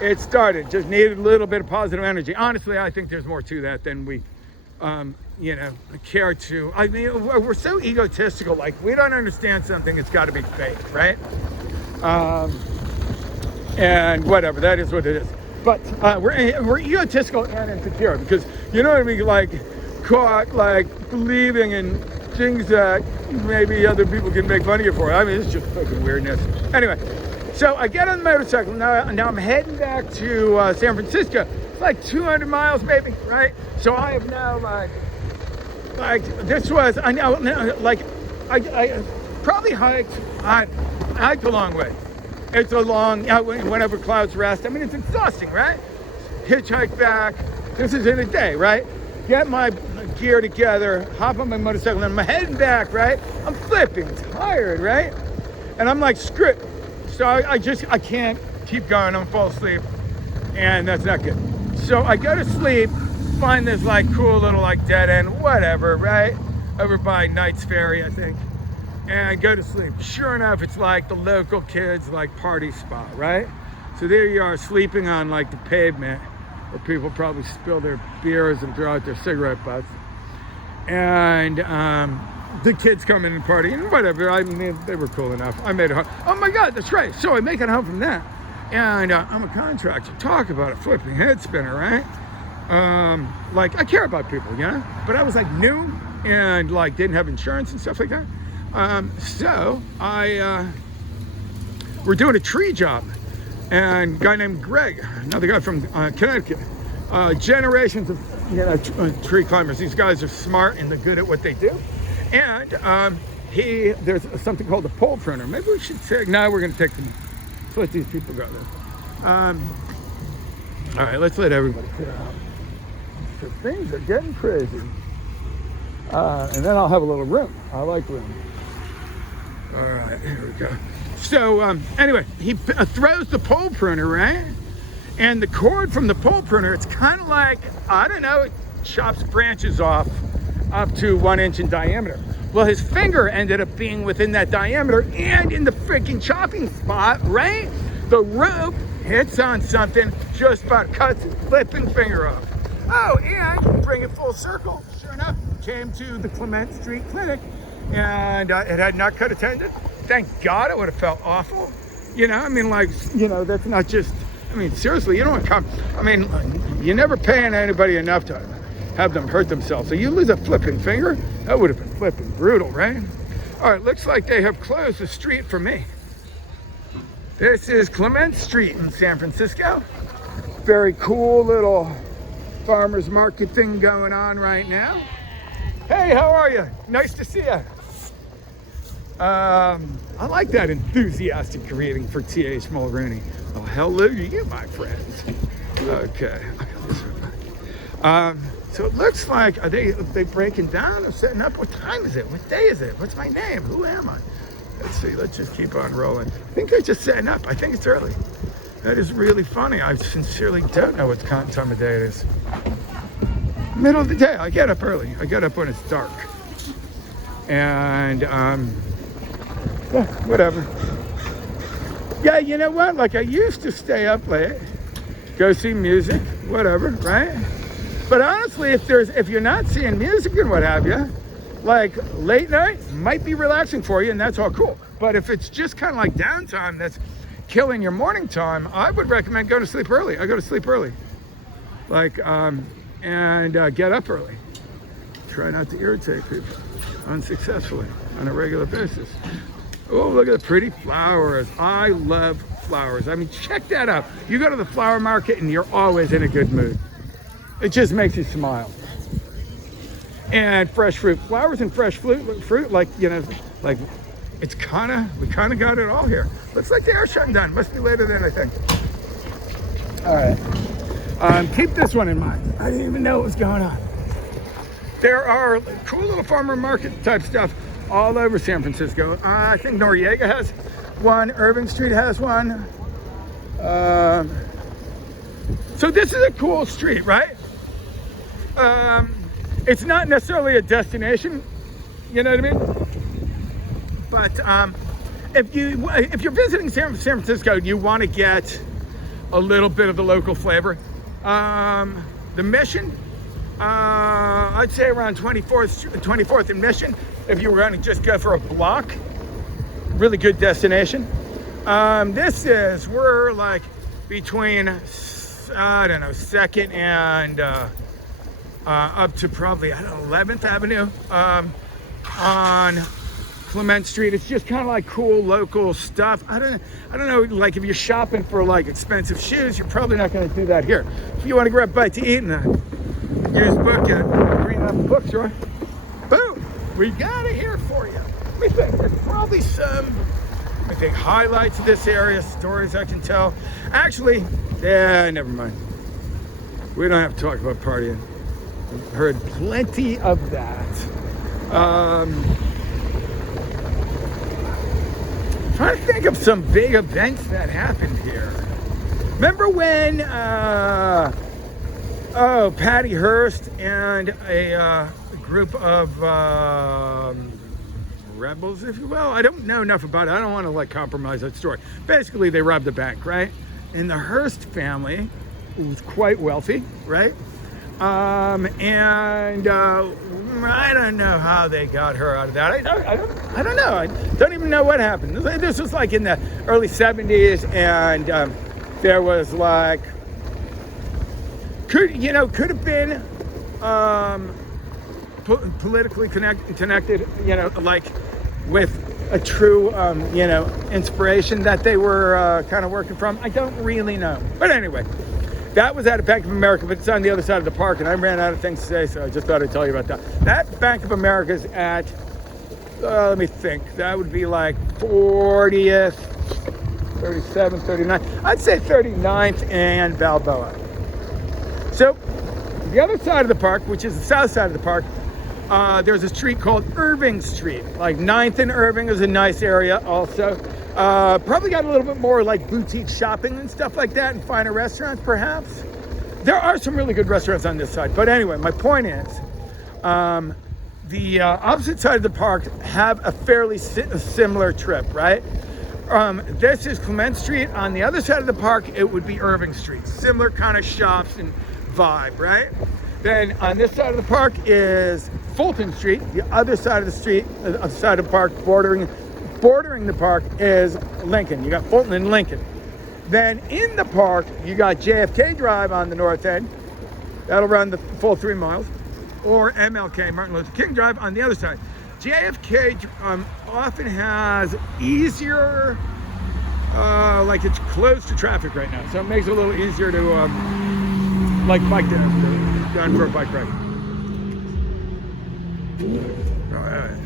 it started. Just needed a little bit of positive energy. Honestly, I think there's more to that than we, you know, care to. I mean, we're so egotistical. Like, we don't understand something, it's got to be fake, right? And whatever, that is what it is. But we're egotistical and insecure because, you know what I mean, like caught like believing in things that maybe other people can make fun of you for. I mean, it's just fucking weirdness. Anyway, so I get on the motorcycle. Now I'm heading back to San Francisco. It's like 200 miles maybe, right? So I have now like this was, I know, like I probably hiked a long way. It's a long, whenever clouds rest. I mean, it's exhausting, right? Hitchhike back. This is in a day, right? Get my gear together, hop on my motorcycle, and I'm heading back, right? I'm flipping tired, right? And I'm like, screw it. So I can't keep going. I'm gonna fall asleep, and that's not good. So I go to sleep, find this like cool little like dead end, whatever, right? Over by Knight's Ferry, I think. And go to sleep. Sure enough, it's like the local kids like party spot, right? So there you are sleeping on like the pavement where people probably spill their beers and throw out their cigarette butts. And the kids come in and party and whatever. I mean, they were cool enough. I made it home. Oh my God, that's right. So I make it home from that. And I'm a contractor. Talk about a flipping head spinner, right? Like I care about people, you know? But I was like new and like didn't have insurance and stuff like that. So we're doing a tree job, and a guy named Greg, another guy from Connecticut. Generations of tree climbers. These guys are smart and they're good at what they do. And there's something called a pole pruner. Maybe we should say, no, we're going to let's let these people go there. All right, let's let everybody get out. So things are getting crazy. And then I'll have a little room. I like room. All right, here we go. So anyway, he throws the pole pruner, right? And the cord from the pole pruner, it's kind of like, I don't know, it chops branches off up to 1 inch in diameter. Well, his finger ended up being within that diameter and in the freaking chopping spot, right? The rope hits on something, just about cuts his flipping finger off. Oh, and bring it full circle, sure enough, came to the Clement Street Clinic, and it had not cut a tendon. Thank God, it would have felt awful. You know, I mean, like, you know, that's not just, I mean, seriously, you don't want to come, I mean, you're never paying anybody enough to have them hurt themselves. So you lose a flipping finger, that would have been flipping brutal, right? All right, looks like they have closed the street for me. This is Clement Street in San Francisco. Very cool little farmer's market thing going on right now. Hey, how are you? Nice to see you. I like that enthusiastic greeting for T.H. Mulrooney. Oh, hello to you, my friends. Okay. So it looks like, are they breaking down or setting up? What time is it? What day is it? What's my name? Who am I? Let's see. Let's just keep on rolling. I think they're just setting up. I think it's early. That is really funny. I sincerely don't know what time of day it is. Middle of the day. I get up early. I get up when it's dark. And, yeah, whatever. Yeah, you know what? Like, I used to stay up late, go see music, whatever, right? But honestly, if you're not seeing music and what have you, like late night might be relaxing for you, and that's all cool. But if it's just kind of like downtime that's killing your morning time, I would recommend going to sleep early. I go to sleep early, like, and get up early. Try not to irritate people unsuccessfully on a regular basis. Oh, look at the pretty flowers. I love flowers. I mean, check that out. You go to the flower market and you're always in a good mood. It just makes you smile. And fresh fruit. Flowers and fresh fruit, like, you know, like, we kind of got it all here. Looks like they are shutting down. Must be later than I think. All right. Keep this one in mind. I didn't even know what was going on. There are cool little farmer market type stuff all over San Francisco. I think Noriega has one. Irving Street has one. So this is a cool street, right? It's not necessarily a destination, you know what I mean? But if you're visiting San Francisco, you want to get a little bit of the local flavor. The Mission, I'd say around 24th and Mission. If you were going to just go for a block, really good destination. We're like between, I don't know, 2nd and up to probably, 11th Avenue on Clement Street. It's just kind of like cool local stuff. I don't know, like if you're shopping for like expensive shoes, you're probably not going to do that here. If you want to grab a bite to eat and use book at Green Apple Bookstore, boom, we got it here for you. Let me think, there's probably some, highlights of this area, stories I can tell. Actually, yeah, never mind. We don't have to talk about partying. I've heard plenty of that. Trying to think of some big events that happened here. Remember when, Patty Hearst and a group of rebels, if you will. I don't know enough about it. I don't want to like compromise that story. Basically, they robbed a bank, right? And the Hearst family was quite wealthy, right? I don't know how they got her out of that. I don't know. I don't even know what happened. This was like in the early 70s, and there was like, could have been politically connected, like with a true, inspiration that they were kind of working from. I don't really know. But anyway, that was at a Bank of America, but it's on the other side of the park, and I ran out of things to say, so I just thought I'd tell you about that. That Bank of America is at, let me think, that would be like 40th, 37th, 39th. I'd say 39th and Balboa. So, the other side of the park, which is the south side of the park, there's a street called Irving Street. Like 9th and Irving is a nice area also. Probably got a little bit more like boutique shopping and stuff like that, and finer restaurants perhaps. There are some really good restaurants on this side. But anyway, my point is, the opposite side of the park have a fairly similar trip, right? This is Clement Street. On the other side of the park, it would be Irving Street. Similar kind of shops and vibe, right? Then on this side of the park is Fulton Street. The other side of the street, side of the park, bordering the park is Lincoln. You got Fulton and Lincoln. Then in the park, you got JFK Drive on the north end. That'll run the full 3 miles. Or MLK, Martin Luther King Drive, on the other side. JFK often has easier, like it's close to traffic right now. So it makes it a little easier to, bike down for a bike ride. All right.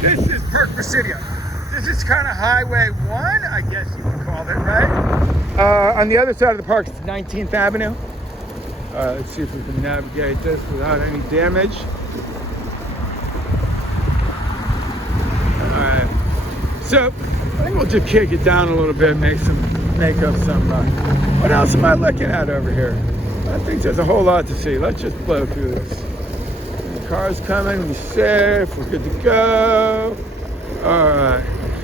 This is Park Presidio. This is kind of Highway 1, I guess you would call it, right? On the other side of the park is 19th Avenue. Let's see if we can navigate this without any damage. All right. So, I think we'll just kick it down a little bit, make up some, what else am I looking at over here? I think there's a whole lot to see. Let's just blow through this. The car's coming, we're safe, we're good to go. All right.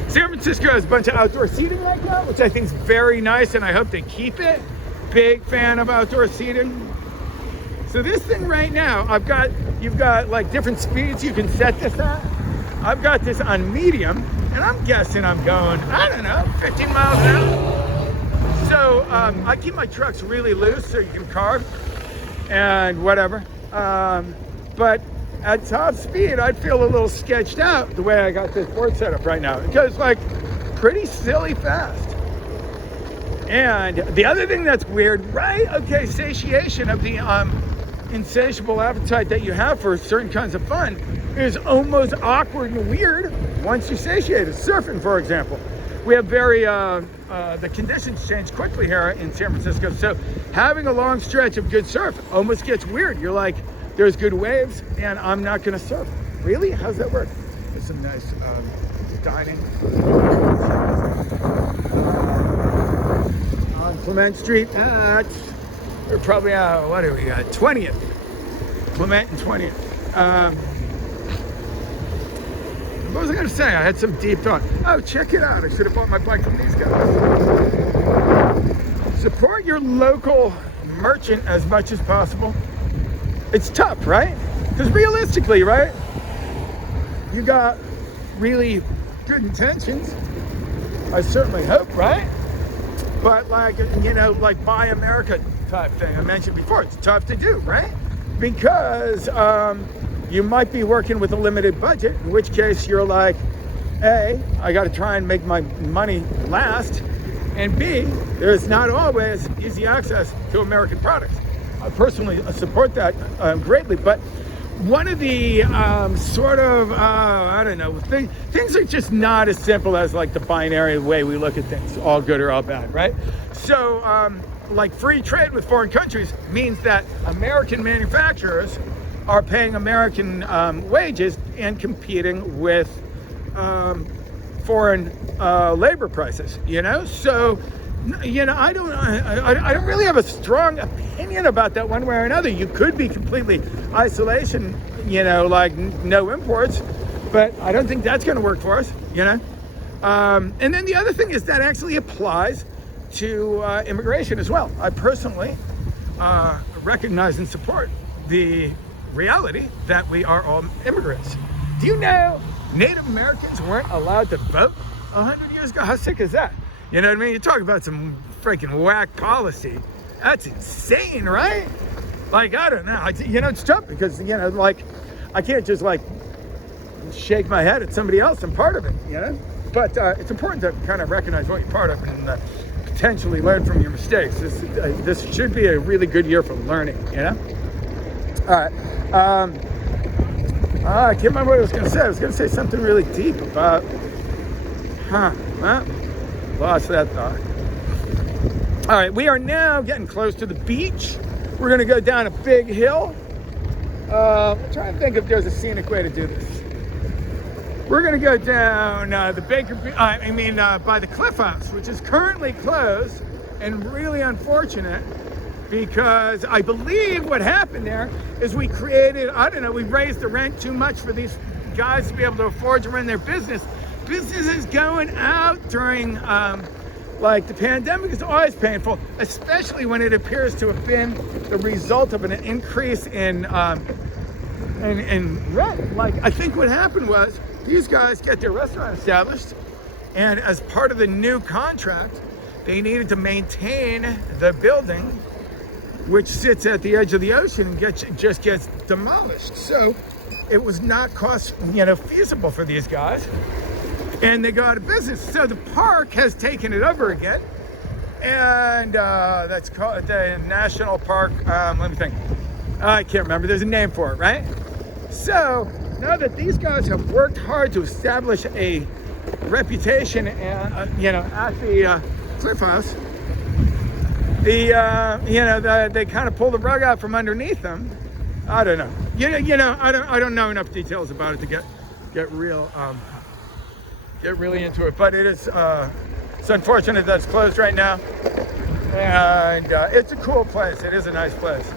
San Francisco has a bunch of outdoor seating right now, which I think is very nice, and I hope they keep it. Big fan of outdoor seating. So this thing right now, you've got like different speeds you can set this at. I've got this on medium, and I'm guessing I'm going, I don't know, 15 miles an hour. So I keep my trucks really loose so you can carve and whatever. But at top speed, I'd feel a little sketched out the way I got this board set up right now. It goes like pretty silly fast. And the other thing that's weird, right? Okay, satiation of the insatiable appetite that you have for certain kinds of fun is almost awkward and weird once you're satiated. Surfing, for example. We have the conditions change quickly here in San Francisco. So having a long stretch of good surf almost gets weird. You're like, there's good waves and I'm not gonna surf. Really? How's that work? There's some nice dining. On Clement Street we're probably, what do we got? 20th. Clement and 20th. What was I going to say? I had some deep thought. Oh, check it out. I should have bought my bike from these guys. Support your local merchant as much as possible. It's tough, right? Because realistically, right? You got really good intentions. I certainly hope, right? But like, like Buy America type thing I mentioned before, it's tough to do, right? Because you might be working with a limited budget, in which case you're like, A, I got to try and make my money last, and B, there's not always easy access to American products. I personally support that greatly, but one of the I don't know, things are just not as simple as like the binary way we look at things, all good or all bad, right? So like free trade with foreign countries means that American manufacturers are paying American wages and competing with foreign labor prices, So, I don't really have a strong opinion about that one way or another. You could be completely isolation, like no imports, but I don't think that's going to work for us, And then the other thing is that actually applies to immigration as well. I personally recognize and support the reality that we are all immigrants. Do you know Native Americans weren't allowed to vote 100 years ago? How sick is that? You know what I mean? You talk about some freaking whack policy. That's insane, right? Like, I don't know. It's tough because, like, I can't just, like, shake my head at somebody else. I'm part of it, you know? But it's important to kind of recognize what you're part of and potentially learn from your mistakes. This should be a really good year for learning, you know? All right. I can't remember what I was going to say. I was going to say something really deep about, well, lost that thought. All right, we are now getting close to the beach. We're going to go down a big hill. I'm trying to think if there's a scenic way to do this. We're going to go down by the Cliff House, which is currently closed and really unfortunate because I believe what happened there is we raised the rent too much for these guys to be able to afford to run their business. Business is going out during the pandemic is always painful, especially when it appears to have been the result of an increase in rent. Like, I think what happened was these guys get their restaurant established, and as part of the new contract, they needed to maintain the building, which sits at the edge of the ocean and just gets demolished. So it was not feasible for these guys. And they go out of business. So the park has taken it over again. And that's called the National Park. Let me think. I can't remember. There's a name for it, right? So now that these guys have worked hard to establish a reputation, at the Cliff House, they kind of pull the rug out from underneath them. I don't know. I don't know enough details about it to get really into it, but it's unfortunate that it's closed right now, and it's a cool place. It is a nice place.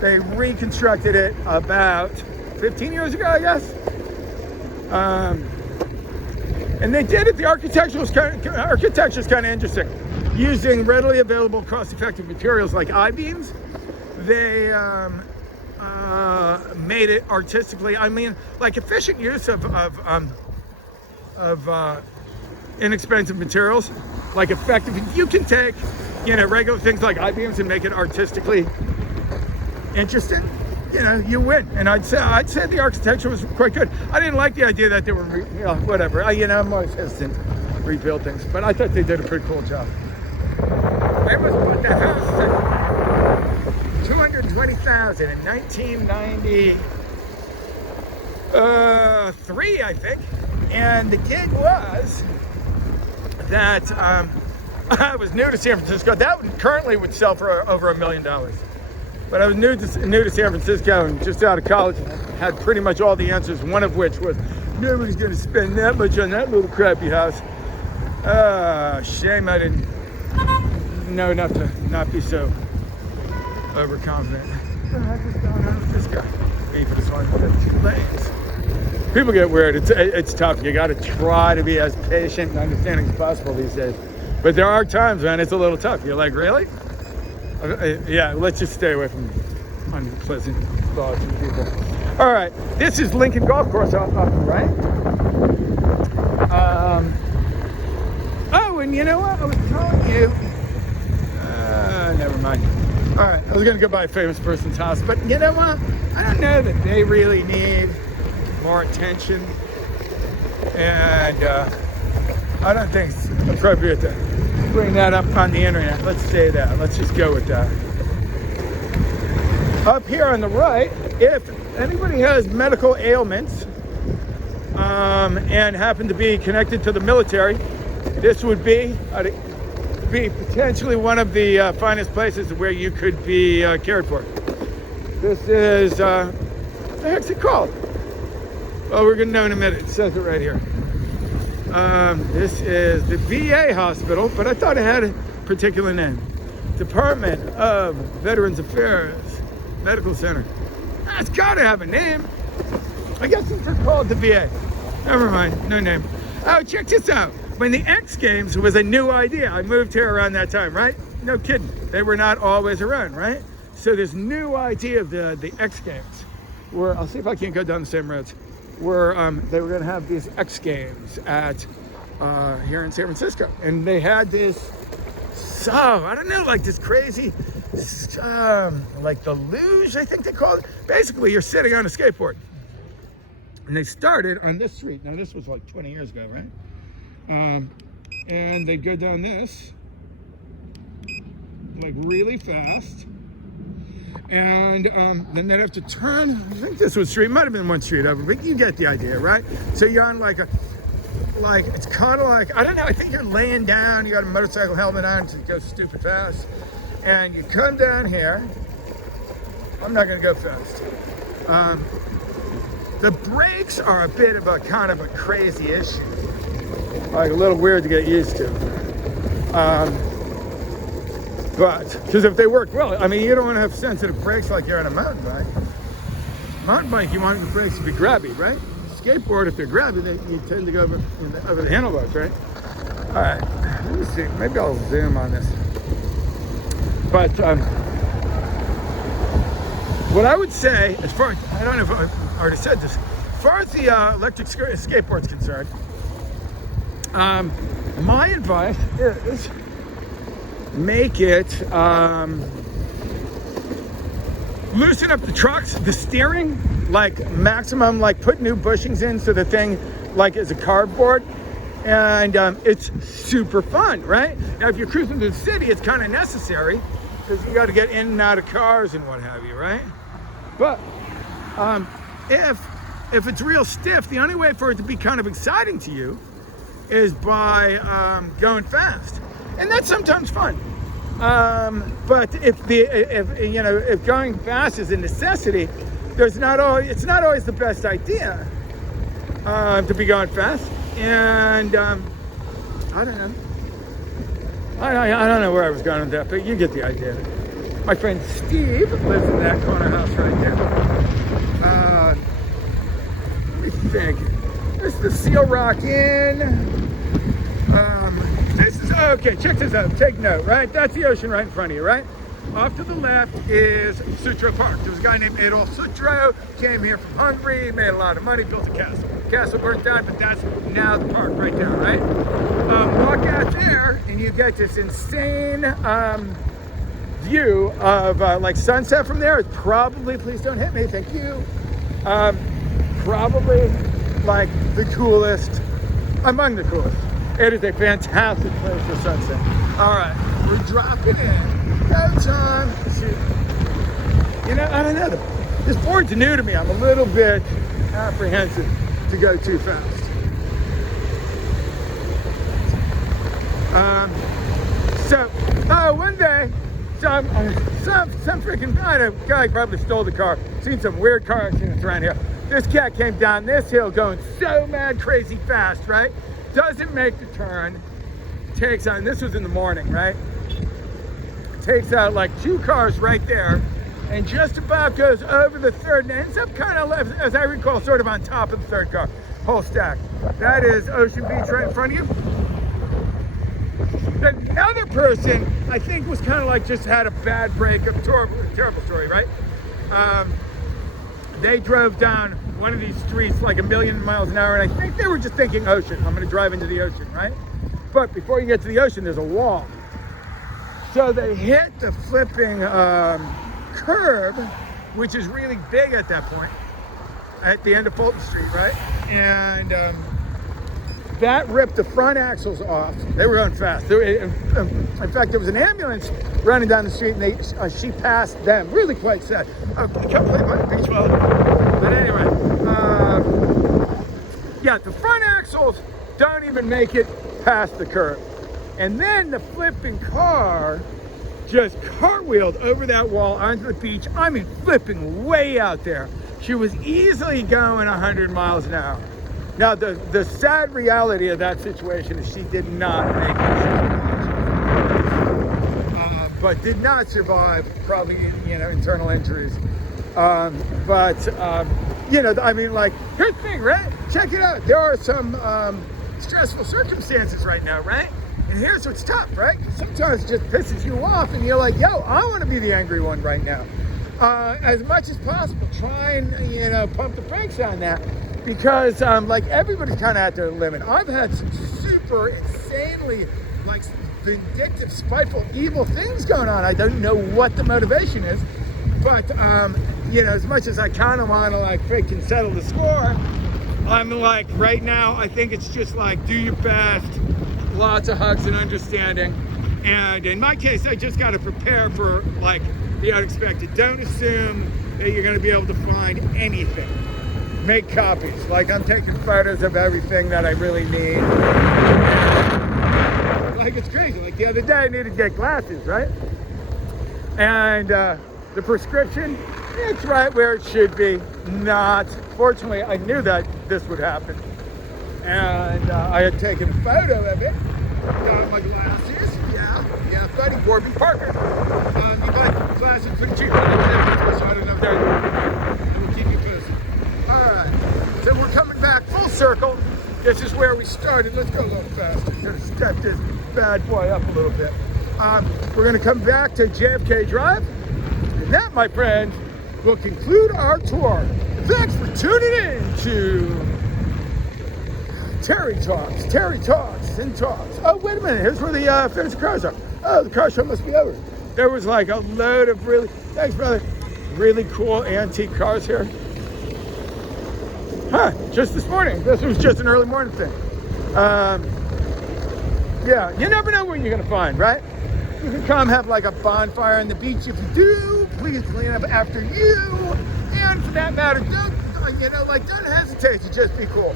They reconstructed it about 15 years ago, I guess, and they did it. The architecture is kind of interesting, using readily available, cost-effective materials like I-beams. They made it artistically. Efficient use of inexpensive materials, like effective. You can take, regular things like I-beams and make it artistically interesting. You win. And I'd say the architecture was quite good. I didn't like the idea that they were, whatever. I'm always hesitant to rebuild things, but I thought they did a pretty cool job. They must put that house at $220,000 in 1993, I think. And the gig was that I was new to San Francisco. That one currently would sell for over $1 million. But I was new to San Francisco and just out of college and had pretty much all the answers, one of which was nobody's going to spend that much on that little crappy house. Shame I didn't know enough to not be so overconfident. I just don't know if this guy gave this one 2 lanes. People get weird. It's tough. You got to try to be as patient and understanding as possible these days. But there are times, man, it's a little tough. You're like, really? Yeah, let's just stay away from unpleasant thoughts from people. All right, this is Lincoln Golf Course off the right. And you know what? I was telling you. Never mind. All right, I was going to go by a famous person's house, but you know what? I don't know that they really need more attention, and I don't think it's appropriate to bring that up on the internet. Let's say that. Let's just go with that. Up here on the right, if anybody has medical ailments and happen to be connected to the military, this would be potentially one of the finest places where you could be cared for. This is, what the heck's it called? Well, we're going to know in a minute. It says it right here. This is the VA hospital, but I thought it had a particular name. Department of Veterans Affairs Medical Center. It's got to have a name. I guess it's just called the VA. Never mind, no name. Oh, check this out. When the X Games was a new idea, I moved here around that time, right? No kidding. They were not always around, right? So this new idea of the X Games, where I'll see if I can't go down the same roads, where they were going to have these X Games at here in San Francisco, and they had this, I don't know, like this crazy, like the luge, I think they call it. Basically, you're sitting on a skateboard, And they started on this street. Now, this was like 20 years ago, right? And they'd go down this, like really fast. And then they'd have to turn, I think this was street, might have been one street over, but you get the idea, right? So you're on like it's kind of like, I don't know, I think you're laying down, you got a motorcycle helmet on to go stupid fast. And you come down here. I'm not gonna go fast. The brakes are a bit of a kind of a crazy issue. Like a little weird to get used to. But, because if they work well, I mean, you don't want to have sensitive brakes like you're on a mountain bike. Mountain bike, you want the brakes to be grabby, right? Skateboard, if they're grabby, you tend to go over the handlebars, right? All right, let me see. Maybe I'll zoom on this. But what I would say, as far as, I don't know if I already said this, as far as the electric skateboard's concerned, my advice is make it, loosen up the trucks, the steering, like maximum, like put new bushings in so the thing like is a cardboard. And it's super fun, right? Now, if you're cruising through the city, it's kind of necessary because you got to get in and out of cars and what have you, right? But if it's real stiff, the only way for it to be kind of exciting to you is by going fast, and that's sometimes fun. But if going fast is a necessity, it's not always the best idea to be going fast. And I don't know. I don't know where I was going with that, but you get the idea. My friend Steve lives in that corner house right there. Let me think. This is the Seal Rock Inn. This is, okay, check this out. Take note, right? That's the ocean right in front of you, right? Off to the left is Sutro Park. There was a guy named Adolf Sutro, came here from Hungary, made a lot of money, built a castle. Castle burnt down, but that's now the park right there, right? Walk out there and you get this insane view of like sunset from there. It's probably, please don't hit me, thank you. Probably like the coolest, among the coolest. It is a fantastic place for sunset. All right, we're dropping in. Go, John. You know, I don't know. This board's new to me. I'm a little bit apprehensive to go too fast. One day, some freaking guy probably stole the car. Seen some weird car accidents around here. This cat came down this hill going so mad crazy fast, right? Doesn't make the turn. Takes on, this was in the morning, right? Takes out like two cars right there and just about goes over the third and ends up kind of, as I recall, sort of on top of the third car. Whole stack. That is Ocean Beach right in front of you. The other person, I think, was kind of like just had a bad breakup, terrible story, right? They drove down one of these streets like 1,000,000 miles an hour, and I think they were just thinking ocean. I'm going to drive into the ocean, right? But before you get to the ocean, there's a wall. So they hit the flipping curb, which is really big at that point, at the end of Fulton Street, right? And that ripped the front axles off. They were going fast. In fact, there was an ambulance running down the street, and she passed them. Really quite sad. I can't play by the beach well. But anyway, yeah, the front axles don't even make it past the curb. And then the flipping car just cartwheeled over that wall onto the beach. I mean, flipping way out there. She was easily going 100 miles an hour. Now, the sad reality of that situation is she did not make it. But did not survive, probably, internal injuries. I mean, like, here's the thing, right? Check it out. There are some stressful circumstances right now, right? And here's what's tough, right? Sometimes it just pisses you off and you're like, yo, I want to be the angry one right now. As much as possible, try and, pump the brakes on that. Because, like, everybody's kind of at their limit. I've had some super insanely, like, vindictive, spiteful, evil things going on. I don't know what the motivation is. But, as much as I kind of want to, like, freaking settle the score, I'm like, right now, I think it's just like, do your best, lots of hugs and understanding. And in my case, I just got to prepare for like the unexpected. Don't assume that you're going to be able to find anything. Make copies. Like, I'm taking photos of everything that I really need. Like, it's crazy. Like the other day, I needed to get glasses, right? And the prescription, it's right where it should be. Not. Fortunately, I knew that this would happen. And I had taken a photo of it. Got my glasses. Yeah, buddy, Warby Parker. You buy glasses pretty cheap. So I don't know if they're. We'll keep you posted. All right. So we're coming back full circle. This is where we started. Let's go a little faster. Gonna step this bad boy up a little bit. We're gonna come back to JFK Drive. And that, my friend, will conclude our tour. Thanks for tuning in to Terry Talks and Talks. Oh, wait a minute. Here's where the fancy cars are. Oh, the car show must be over. There was like a load of thanks, brother, really cool antique cars here. Huh, just this morning. This was just an early morning thing. Yeah, you never know what you're going to find, right? You can come have like a bonfire on the beach. If you do, please clean up after you. And for that matter, don't hesitate to just be cool.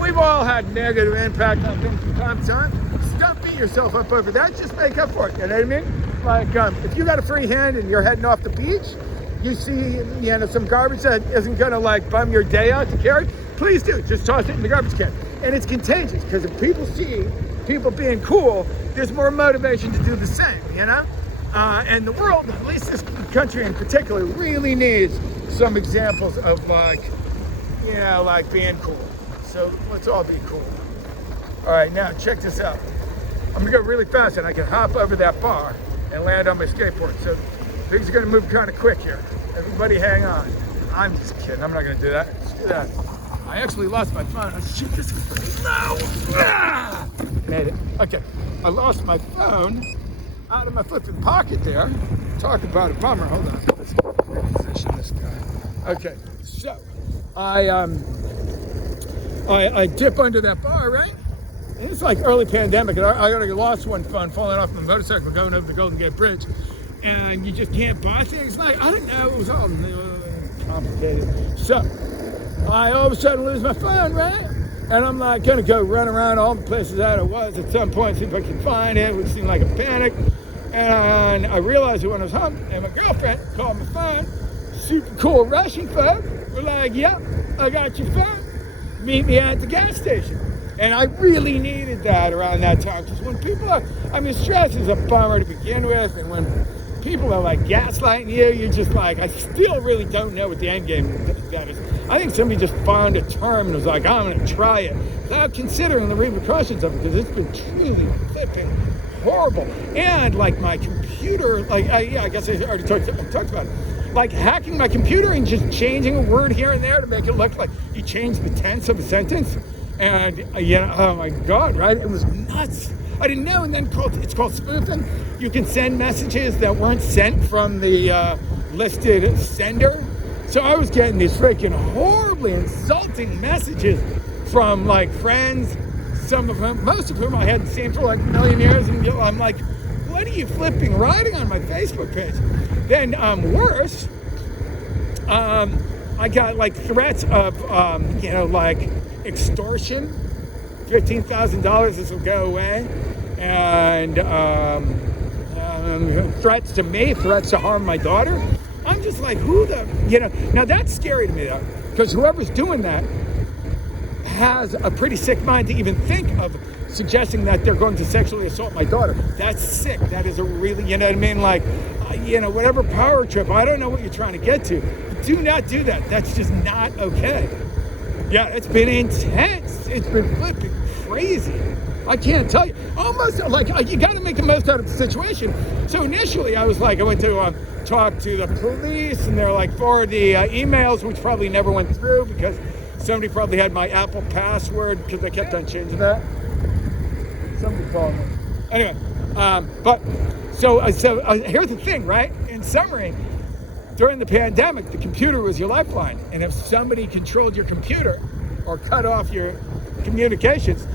We've all had negative impact on things from time to time. So don't beat yourself up over that. Just make up for it. You know what I mean? Like, if you got a free hand and you're heading off the beach, you see, some garbage that isn't gonna like bum your day out to carry, please do. Just toss it in the garbage can. And it's contagious because if people see people being cool, there's more motivation to do the same, And the world, at least this country in particular, really needs some examples of like being cool. So let's all be cool. All right, now check this out. I'm gonna go really fast and I can hop over that bar and land on my skateboard. So things are gonna move kind of quick here. Everybody hang on. I'm just kidding, I'm not gonna do that. Let's do that. I actually lost my phone. Oh, shoot, this is no! Ah! Made it. Okay, I lost my phone out of my flipping pocket there. Talk about a bummer. Hold on. Let's reposition this guy. Okay, so I dip under that bar, right? And it's like early pandemic, and I already lost one phone falling off my motorcycle going over the Golden Gate Bridge. And you just can't buy things. Like, I don't know, it was all complicated. So I all of a sudden lose my phone, right? And I'm like gonna go run around all the places that it was at some point, see if I can find it. It would seem like a panic. And I realized it when I was home, and my girlfriend called my phone. Super cool Russian folk. We're like, yep, I got your phone. Meet me at the gas station. And I really needed that around that time. Because when people are, stress is a bummer to begin with. And when people are like gaslighting you, you're just like, I still really don't know what the end game that is. I think somebody just found a term and was like, I'm going to try it without considering the repercussions of it, because it's been truly flipping horrible. And like my computer, like, I guess I already talked about it. Like hacking my computer and just changing a word here and there to make it look like you changed the tense of a sentence. And, oh my God, right? It was nuts. I didn't know. And then it's called spoofing. You can send messages that weren't sent from the listed sender. So I was getting these freaking horribly insulting messages from like friends, most of whom I hadn't seen for like a million years. And I'm like, what are you flipping writing on my Facebook page? Then worse, I got like threats of, like extortion, $15,000, this will go away. And threats to me, threats to harm my daughter. I'm just like, now that's scary to me though, because whoever's doing that has a pretty sick mind to even think of suggesting that they're going to sexually assault my daughter. That's sick. That is a really, Like, whatever power trip, I don't know what you're trying to get to. Do not do that. That's just not okay. Yeah, it's been intense. It's been flipping crazy. I can't tell you. Almost like you got to make the most out of the situation. So initially I was like, I went to talk to the police, and they're like, forward the emails, which probably never went through because somebody probably had my Apple password because I kept on changing that. Somebody called me. Anyway, so here's the thing, right? In summary, during the pandemic, the computer was your lifeline. And if somebody controlled your computer or cut off your communications,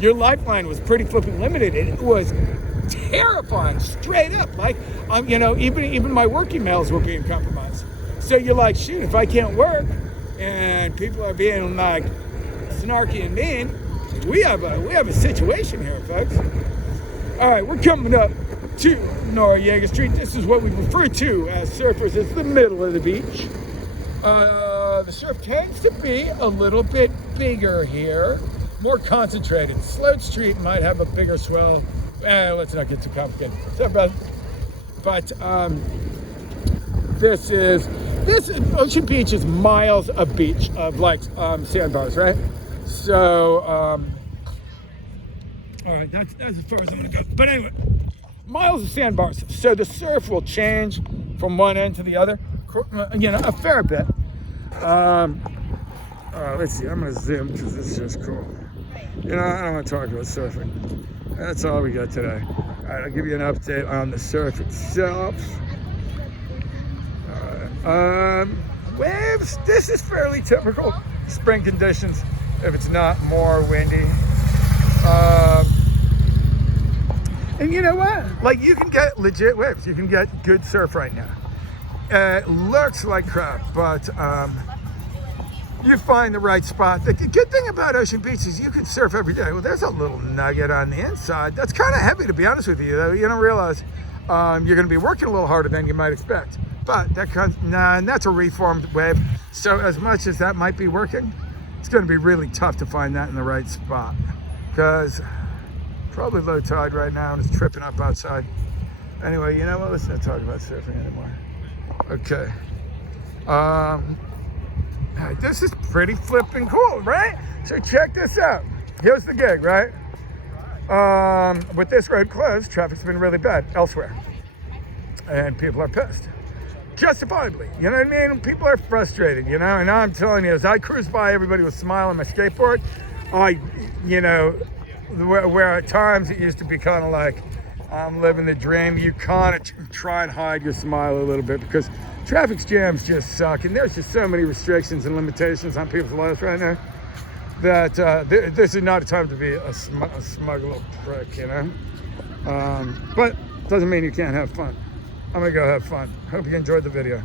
your lifeline was pretty flipping limited. And it was terrifying, straight up. Like, even my work emails were being compromised. So you're like, shoot, if I can't work and people are being like snarky and mean, we have a situation here, folks. All right, we're coming up to Noriega Street. This is what we refer to as surfers as the middle of the beach. The surf tends to be a little bit bigger here, more concentrated. Sloat Street might have a bigger swell. Let's not get too complicated. So, brother. But this is Ocean Beach is miles of beach of like sandbars, right? So, all right, that's as far as I'm gonna go. But anyway, miles of sandbars. So the surf will change from one end to the other, a fair bit. Let's see, I'm gonna zoom because this is just cool. I don't want to talk about surfing. That's all we got today. All right, I'll give you an update on the surf itself. Waves, this is fairly typical spring conditions if it's not more windy. And you know what? Like, you can get legit waves. You can get good surf right now. It looks like crap, but you find the right spot. The good thing about Ocean Beach is you can surf every day. Well, there's a little nugget on the inside. That's kind of heavy, to be honest with you, though. You don't realize you're going to be working a little harder than you might expect. But and that's a reformed wave. So as much as that might be working, it's going to be really tough to find that in the right spot. Because probably low tide right now and it's tripping up outside. Anyway, you know what? Let's not talk about surfing anymore. Okay. This is pretty flipping cool, right? So check this out. Here's the gig, right? With this road closed, traffic's been really bad elsewhere. And people are pissed. Justifiably, you know what I mean? People are frustrated, and I'm telling you, as I cruise by, everybody was smiling my skateboard. Where at times it used to be kind of like, I'm living the dream. You kind of try and hide your smile a little bit because traffic jams just suck. And there's just so many restrictions and limitations on people's lives right now that this is not a time to be a smug little prick, But doesn't mean you can't have fun. I'm gonna go have fun. Hope you enjoyed the video.